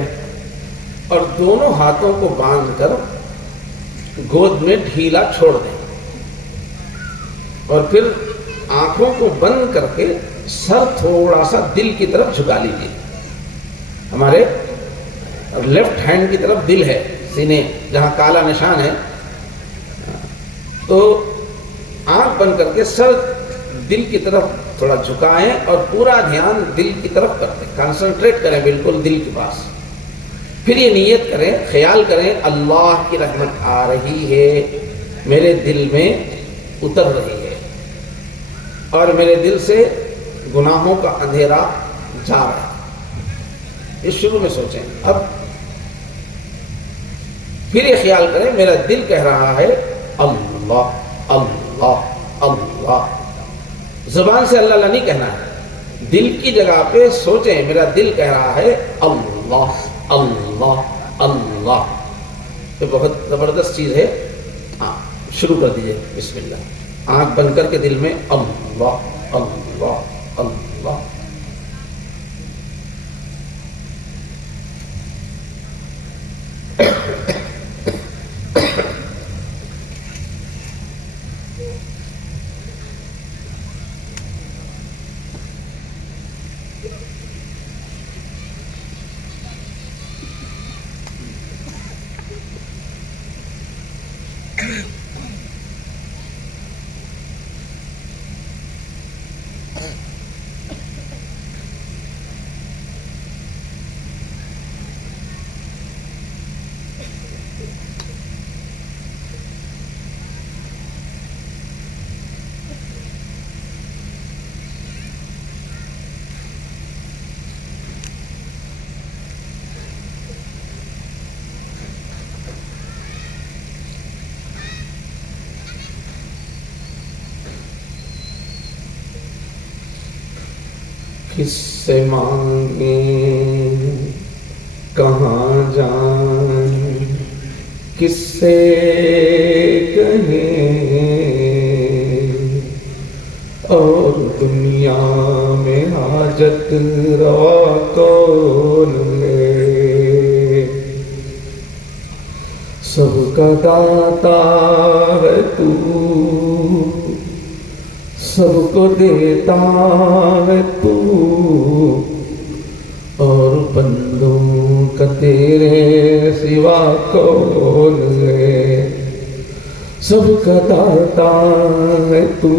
اور دونوں ہاتھوں کو باندھ کر گود میں ڈھیلا چھوڑ دیں, اور پھر آنکھوں کو بند کر کے سر تھوڑا سا دل کی طرف جھکا لیجیے. ہمارے لیفٹ ہینڈ کی طرف دل ہے, سینے جہاں کالا نشان ہے. تو آنکھ بند کر کے سر دل کی طرف تھوڑا جھکائیں اور پورا دھیان دل کی طرف کرتے, کنسنٹریٹ کریں بالکل دل کے پاس. پھر یہ نیت کریں, خیال کریں اللہ کی رحمت آ رہی ہے, میرے دل میں اتر رہی ہے, اور میرے دل سے گناہوں کا اندھیرا جا رہا ہے. اس شروع میں سوچیں. اب پھر یہ خیال کریں میرا دل کہہ رہا ہے اللہ اللہ اللہ. زبان سے اللہ اللہ نہیں کہنا ہے, دل کی جگہ پہ سوچیں میرا دل کہہ رہا ہے اللہ اللہ اللہ. یہ بہت زبردست چیز ہے. ہاں شروع کر دیجئے, بسم اللہ. آنکھ بند کر کے دل میں اللہ اللہ اللہ. کس سے مانگیں کہاں جائیں, کس سے کہیں, اور دنیا میں حاجت روا کون ہے. سب کا داتا ہے تو, سب کو دیتا ہے تو, اور بندوں کا تیرے سوا کون ہے. سب کا داتا ہے تو,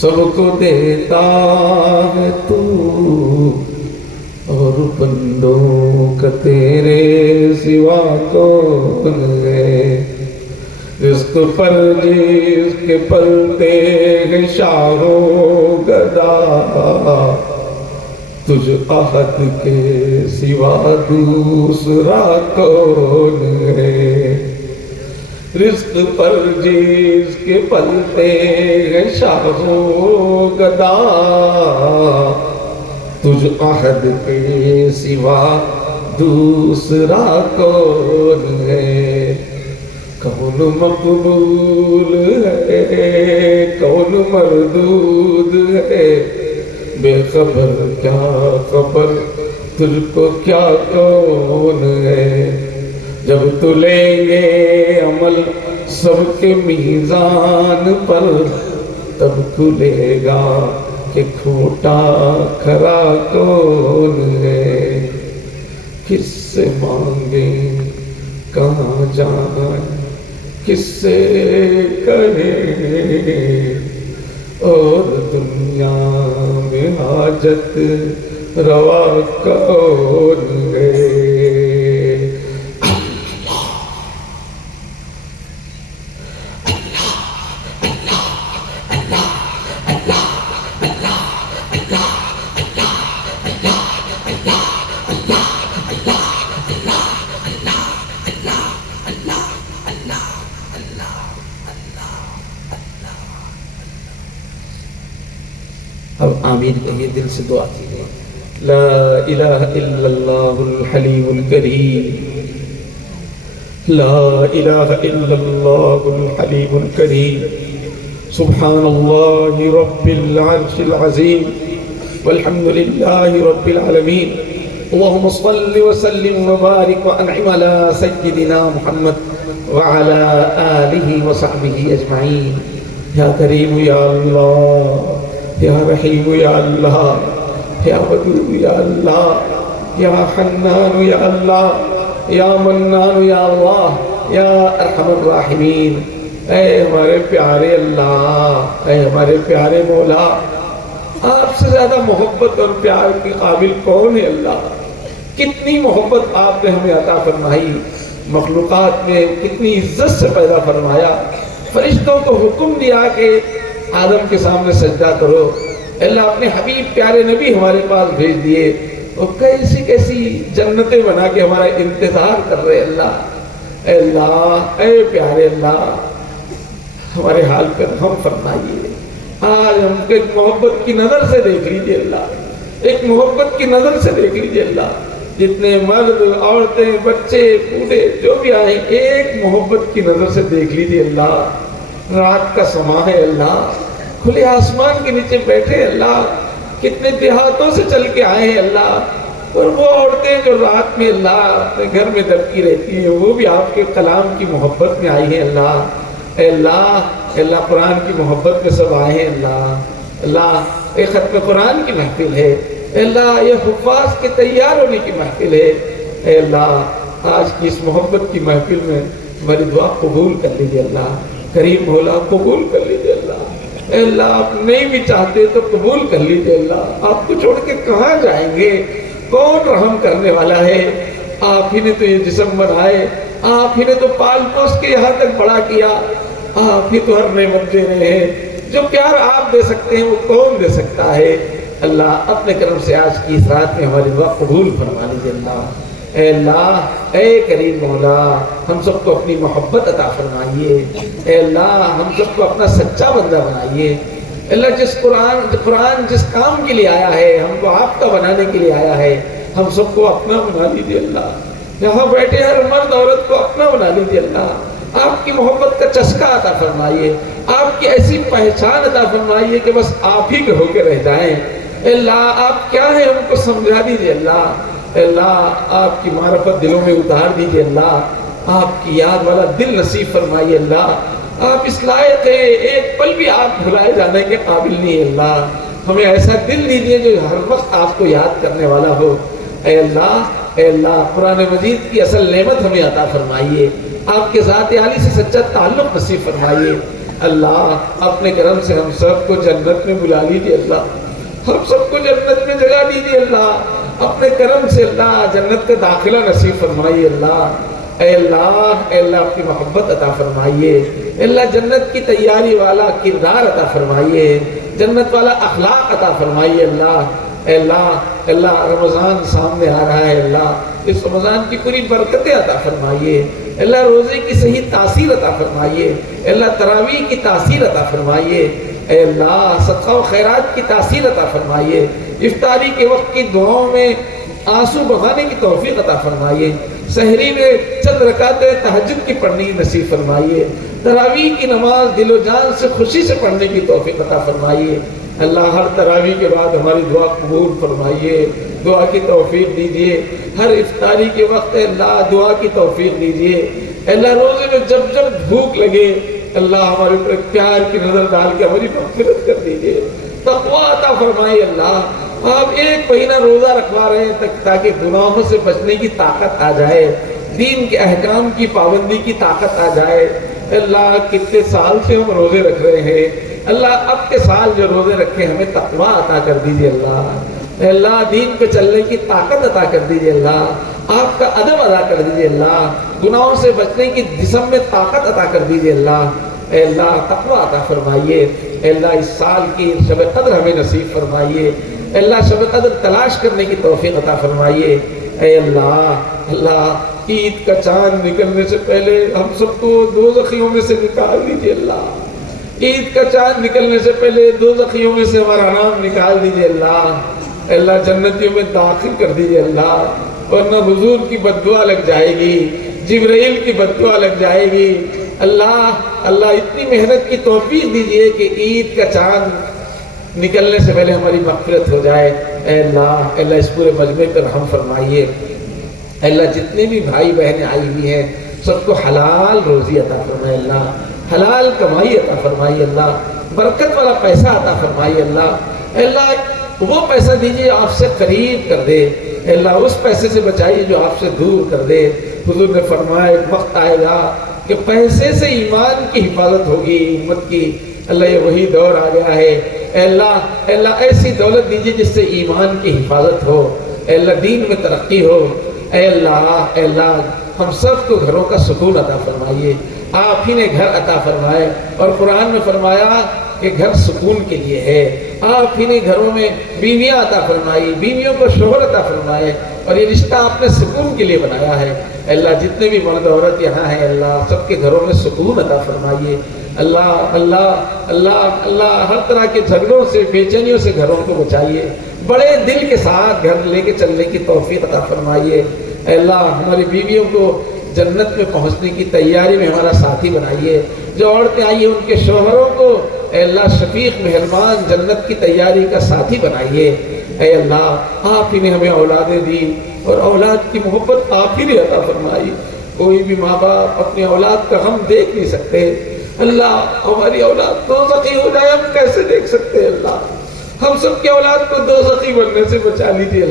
سب کو دیتا ہے تو, اور بندوں کا تیرے سوا کون ہے. رزق پر جس کے پلتے ہیں شاہ و گدا, تجھ عہد کے سوا دوسرا کون ہے. رزق پر جس کے پلتے ہیں شاہ و گدا, تجھ عہد کے سوا دوسرا کون ہے. کون مقبول ہے کون مردود ہے, بے خبر کیا خبر تجھ کو کیا کون ہے، جب تو لیں گے عمل سب کے میزان پر، تب کھلے گا کہ کھوٹا کھرا کون ہے۔ کس سے مانگیں کہاں جائیں، کس سے کہیں، اور دنیا میں حاجت روا کون ہے۔ اب آمین کہیے، دل سے دعا کیجیے۔ لا الہ الا اللہ الحلیم الکریم، لا الہ الا اللہ الحلیم الکریم، سبحان اللہ رب العرش العظیم، والحمد للہ رب العالمین، اللہم صل وسلم وبارک وانعم علی سیدنا محمد وعلی آلہ وصحبہ اجمعین۔ یا کریم یا اللہ، یا رحیم یا اللہ، یا ودود یا اللہ، یا حنان یا اللہ، یا منان یا اللہ، یا ارحم الراحمین۔ اے ہمارے پیارے اللہ، اے ہمارے پیارے مولا، آپ سے زیادہ محبت اور پیار کے قابل کون ہے اللہ؟ کتنی محبت آپ نے ہمیں عطا فرمائی، مخلوقات میں کتنی عزت سے پیدا فرمایا، فرشتوں کو حکم دیا کہ آدم کے سامنے سجدہ کرو، اللہ اپنے حبیب پیارے نبی ہمارے پاس بھیج دیے، اور کیسی کیسی جنتیں بنا کے ہمارا انتظار کر رہے اللہ۔ اے اللہ، اے پیارے اللہ، ہمارے حال پر ہم فرمائیے۔ آج ہم کو ایک محبت کی نظر سے دیکھ لیجیے اللہ، ایک محبت کی نظر سے دیکھ لیجیے اللہ۔ جتنے مرد، عورتیں، بچے، بوڑھے جو بھی آئے، ایک محبت کی نظر سے دیکھ لیجیے اللہ۔ رات کا سما ہے اللہ، کھلے آسمان کے نیچے بیٹھے اللہ، کتنے دیہاتوں سے چل کے آئے ہیں اللہ، اور وہ عورتیں جو رات میں اللہ اپنے گھر میں دبکی رہتی ہیں، وہ بھی آپ کے کلام کی محبت میں آئی ہیں اللہ۔ اے اللہ، اے اللہ، قرآن کی محبت میں سب آئے ہیں اللہ۔ اللہ، ایک ختم قرآن کی محفل ہے، اے اللہ یہ حفاظ کے تیار ہونے کی محفل ہے۔ اے اللہ، آج کی اس محبت کی محفل میں ہماری دعا قبول کر لیجیے اللہ، کریم مولا قبول کر لیجیے اللہ۔ اے اللہ، آپ نہیں بھی چاہتے تو قبول کر لیجیے اللہ، آپ کو چھوڑ کے کہاں جائیں گے؟ کون رحم کرنے والا ہے؟ آپ ہی نے تو یہ جسم بنائے، آپ ہی نے تو پال پوس کے یہاں تک بڑا کیا، آپ ہی تو ہر نعمت دے رہے ہیں۔ جو پیار آپ دے سکتے ہیں وہ کون دے سکتا ہے؟ اللہ اپنے کرم سے آج کی اس رات میں ہماری دعا قبول فرما لیجیے اللہ۔ اے اللہ، اے کریم مولا، ہم سب کو اپنی محبت عطا فرمائیے۔ اے اللہ، ہم سب کو اپنا سچا بندہ بنائیے۔ اللہ، جس قرآن جس کام کے لیے آیا ہے، ہم کو آپ کا بنانے کے لیے آیا ہے، ہم سب کو اپنا بنا لیجیے اللہ۔ یہاں بیٹھے ہر مرد عورت کو اپنا بنا لیجیے اللہ۔ آپ کی محبت کا چسکا عطا فرمائیے، آپ کی ایسی پہچان عطا فرمائیے کہ بس آپ ہی کے ہو کے رہ جائیں۔ اے اللہ، آپ کیا ہیں ہم کو سمجھا دیجیے اللہ۔ اے اللہ، آپ کی معرفت دلوں میں اتار دیجیے اللہ، آپ کی یاد والا دل نصیب فرمائیے اللہ۔ آپ اس لائق ہے، ایک پل بھی آپ بھلائے جانے کے قابل نہیں ہے اللہ، ہمیں ایسا دل دیجیے جو ہر وقت آپ کو یاد کرنے والا ہو۔ اے اللہ، اے اللہ، قرآن مجید کی اصل نعمت ہمیں عطا فرمائیے، آپ کے ذات عالی سے سچا تعلق نصیب فرمائیے اللہ۔ اپنے کرم سے ہم سب کو جنت میں بلا لیجیے اللہ، ہم سب کو جنت میں جگہ دیجیے اللہ، اپنے کرم سے اللہ جنت کا داخلہ نصیب فرمائیے اللہ۔ اے اللہ، اے اللہ، اپنی محبت عطا فرمائیے۔ اے اللہ، جنت کی تیاری والا کردار عطا فرمائیے، جنت والا اخلاق عطا فرمائیے اللہ۔ اے اللہ، اے اللہ، رمضان سامنے آ رہا ہے اللہ، اس رمضان کی پوری برکتیں عطا فرمائیے اللہ، روزے کی صحیح تاثیر عطا فرمائیے اللہ، تراویح کی تاثیر عطا فرمائیے اے اللہ، صدقہ و خیرات کی تاثیر عطا فرمائیے، افطاری کے وقت کی دعاؤں میں آنسو بہانے کی توفیق عطا فرمائیے، سحری میں چند رکعتیں تہجد کی پڑھنی نصیب فرمائیے، تراویح کی نماز دل و جان سے خوشی سے پڑھنے کی توفیق عطا فرمائیے اللہ ہر تراویح کے بعد ہماری دعا قبول فرمائیے، دعا کی توفیق دیجیے، ہر افطاری کے وقت اللہ دعا کی توفیق دیجیے، اللہ روزے میں جب جب بھوک لگے اللہ ہمارے اوپر پیار کی نظر ڈال کے ہماری مغفرت کر دیجیے، تقویٰ عطا فرمائیے اللہ۔ آپ ایک مہینہ روزہ رکھوا رہے ہیں تاکہ گناہوں سے بچنے کی طاقت آ جائے، دین کے احکام کی پابندی کی طاقت آ جائے۔ اللہ کتنے سال سے ہم روزے رکھ رہے ہیں، اللہ اب کے سال جو روزے رکھے ہمیں تقویٰ عطا کر دیجیے اللہ، اللہ دین پہ چلنے کی طاقت عطا کر دیجیے اللہ، آپ کا ادب ادا کر دیجیے اللہ، گناہوں سے بچنے کی جسم میں طاقت عطا کر دیجیے اللہ، اے اللہ تقویٰ عطا فرمائیے، اے اللہ اس سال کی شب قدر ہمیں نصیب فرمائیے، اے اللہ شب قدر تلاش کرنے کی توفیق عطا فرمائیے، اے اللہ اللہ عید کا چاند نکلنے سے پہلے ہم سب کو دوزخیوں میں سے نکال دیجیے اللہ، عید کا چاند نکلنے سے پہلے دوزخیوں میں سے ہمارا نام نکال دیجیے اللہ، اللہ جنتیوں میں داخل کر دیجیے اللہ، ورنہ حضور کی بددعا لگ جائے گی، جبرائیل کی بددعا لگ جائے گی۔ اللہ اللہ اتنی محنت کی توفیق دیجیے کہ عید کا چاند نکلنے سے پہلے ہماری مغفرت ہو جائے۔ اے اللہ اس پورے مجمع پر رحم فرمائیے، اے اللہ جتنے بھی بھائی بہنیں آئی ہوئی ہیں سب کو حلال روزی عطا فرمائے اللہ، حلال کمائی عطا فرمائیے اللہ، برکت والا پیسہ عطا فرمائیے اللہ، اے اللہ وہ پیسہ دیجیے آپ سے قریب کر دے، اے اللہ اس پیسے سے بچائیے جو آپ سے دور کر دے۔ حضور نے فرمایا ایک وقت آئے گا کہ پیسے سے ایمان کی حفاظت ہوگی امت کی، اللہ یہ وہی دور آ گیا ہے، اے اللہ ایسی دولت دیجیے جس سے ایمان کی حفاظت ہو، اے اللہ دین میں ترقی ہو، اے اللہ ہم سب کو گھروں کا سکون عطا فرمائیے، آپ ہی نے گھر عطا فرمائے اور قرآن میں فرمایا کہ گھر سکون کے لیے ہے، آپ ہی نے گھروں میں بیویاں عطا فرمائی، بیویوں کو شوہر عطا فرمائے اور یہ رشتہ آپ نے سکون کے لیے بنایا ہے۔ اللہ جتنے بھی مرد عورت یہاں ہیں اللہ سب کے گھروں میں سکون عطا فرمائیے، اللہ ہر طرح کے جھگڑوں سے بے چینیوں سے گھروں کو بچائیے، بڑے دل کے ساتھ گھر لے کے چلنے کی توفیق عطا فرمائیے۔ اے اللہ ہماری بیویوں کو جنت میں پہنچنے کی تیاری میں ہمارا ساتھی بنائیے، جو عورتیں آئی ہیں ان کے شوہروں کو اے اللہ شفیق مہربان جنت کی تیاری کا ساتھی بنائیے۔ اے اللہ آپ ہی نے ہمیں اولادیں دی اور اولاد کی محبت آپ ہی نے عطا فرمائی، کوئی بھی ماں باپ اپنی اولاد کا غم دیکھ نہیں سکتے، اللہ ہماری اولاد دوزخی ہو جائے ہم کیسے دیکھ سکتے ہیں، اللہ ہم سب کی اولاد کو دوزخی بننے سے بچا لیجیے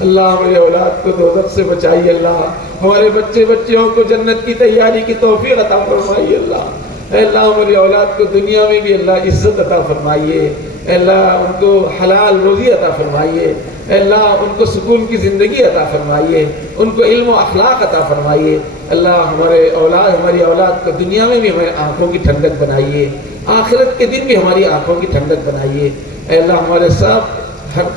اللہ ہماری اولاد کو دوزخ سے بچائیے، اللہ ہمارے بچے بچیوں کو جنت کی تیاری کی توفیق عطا فرمائیے اللہ، اے اللہ ہماری اولاد کو دنیا میں بھی اللہ عزت عطا فرمائیے، اے اللہ ان کو حلال روزی عطا فرمائیے، اے اللہ ان کو سکون کی زندگی عطا فرمائیے، ان کو علم و اخلاق عطا فرمائیے، اللہ ہماری اولاد کو دنیا میں بھی ہماری آنکھوں کی ٹھنڈک بنائیے، آخرت کے دن بھی ہماری آنکھوں کی ٹھنڈک بنائیے، اے اللہ ہمارے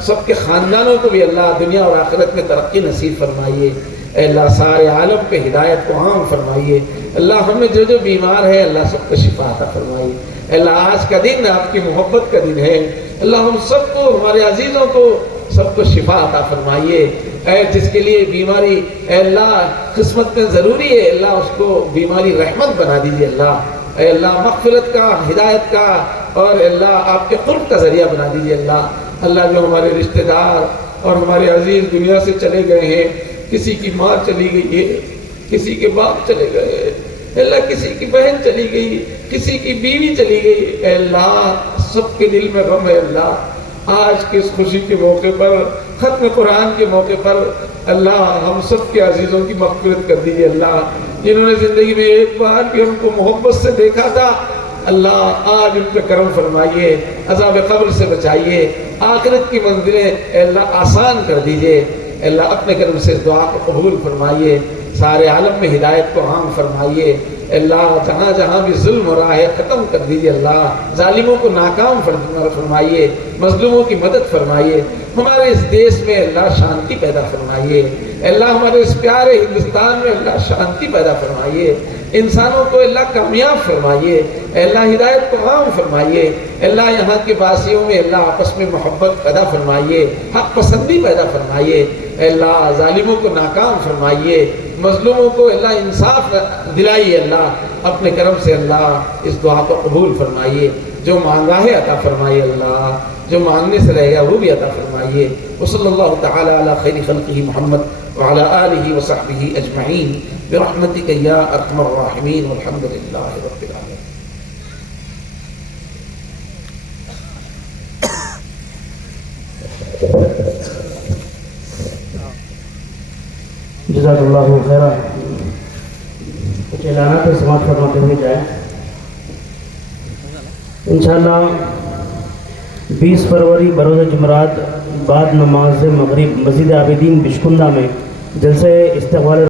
سب کے خاندانوں کو بھی اللہ دنیا اور آخرت میں ترقی نصیب فرمائیے، اے اللہ سارے عالم پہ ہدایت کو عام فرمائیے، اللہ ہمیں جو بیمار ہے اللہ سب کو شفا عطا فرمائیے، اے اللہ آج کا دن آپ کی محبت کا دن ہے، اللہ ہم سب کو ہمارے عزیزوں کو سب کو شفا عطا فرمائیے، اے جس کے لیے بیماری اے اللہ قسمت میں ضروری ہے اللہ اس کو بیماری رحمت بنا دیجیے اللہ، اے اللہ مغفرت کا ہدایت کا اور اللہ آپ کے قرب کا ذریعہ بنا دیجیے اللہ جو ہمارے رشتہ دار اور ہمارے عزیز دنیا سے چلے گئے ہیں، کسی کی ماں چلی گئی ہے، کسی کے باپ چلے گئے، اللہ کسی کی بہن چلی گئی، کسی کی بیوی چلی گئی، اے اللہ سب کے دل میں غم ہے اللہ، آج کے اس خوشی کے موقع پر ختم قرآن کے موقع پر اللہ ہم سب کے عزیزوں کی مغفرت کر دیجیے اللہ، جنہوں نے زندگی میں ایک بار بھی ہم کو محبت سے دیکھا تھا اللہ آج ان پہ کرم فرمائیے، عذاب قبر سے بچائیے، آخرت کی منزلیں اے اللہ آسان کر دیجیے، اے اللہ اپنے کرم سے دعا کو قبول فرمائیے، سارے عالم میں ہدایت کو عام فرمائیے، اے اللہ جہاں جہاں بھی ظلم ہو رہا ہے ختم کر دیجیے اللہ، ظالموں کو ناکام فرمائیے، مظلوموں کی مدد فرمائیے، ہمارے اس دیش میں اللہ شانتی پیدا فرمائیے، اے اللہ ہمارے اس پیارے ہندوستان میں اللہ شانتی پیدا فرمائیے، انسانوں کو اللہ کامیاب فرمائیے، اے اللہ ہدایت کو عام فرمائیے، اے اللہ یہاں کے واسیوں میں اللہ آپس میں محبت پیدا فرمائیے، حق پسندی پیدا فرمائیے، اے اللہ ظالموں کو ناکام فرمائیے، مظلوموں کو اللہ انصاف دلائیے اللہ، اپنے کرم سے اللہ اس دعا کو قبول فرمائیے، جو مانگا ہے عطا فرمائیے اللہ، جو مانگنے سے رہ گیا وہ بھی عطا فرمائیے۔ وصلی اللہ تعالی علی خیر خلقہ محمد وعلی آلہ وصحبہ اجمعین برحمتک یا ارحم الراحمین والحمد للہ رب العالمین۔ جزاک اللہ خیرہ۔ کچھ اعلانات سے سماعت فرماتے ہوئے جائیں۔ انشاءاللہ 20 فروری بروز جمعرات بعد نماز مغرب مسجد عابدین بشکندہ میں جلسہ استقبال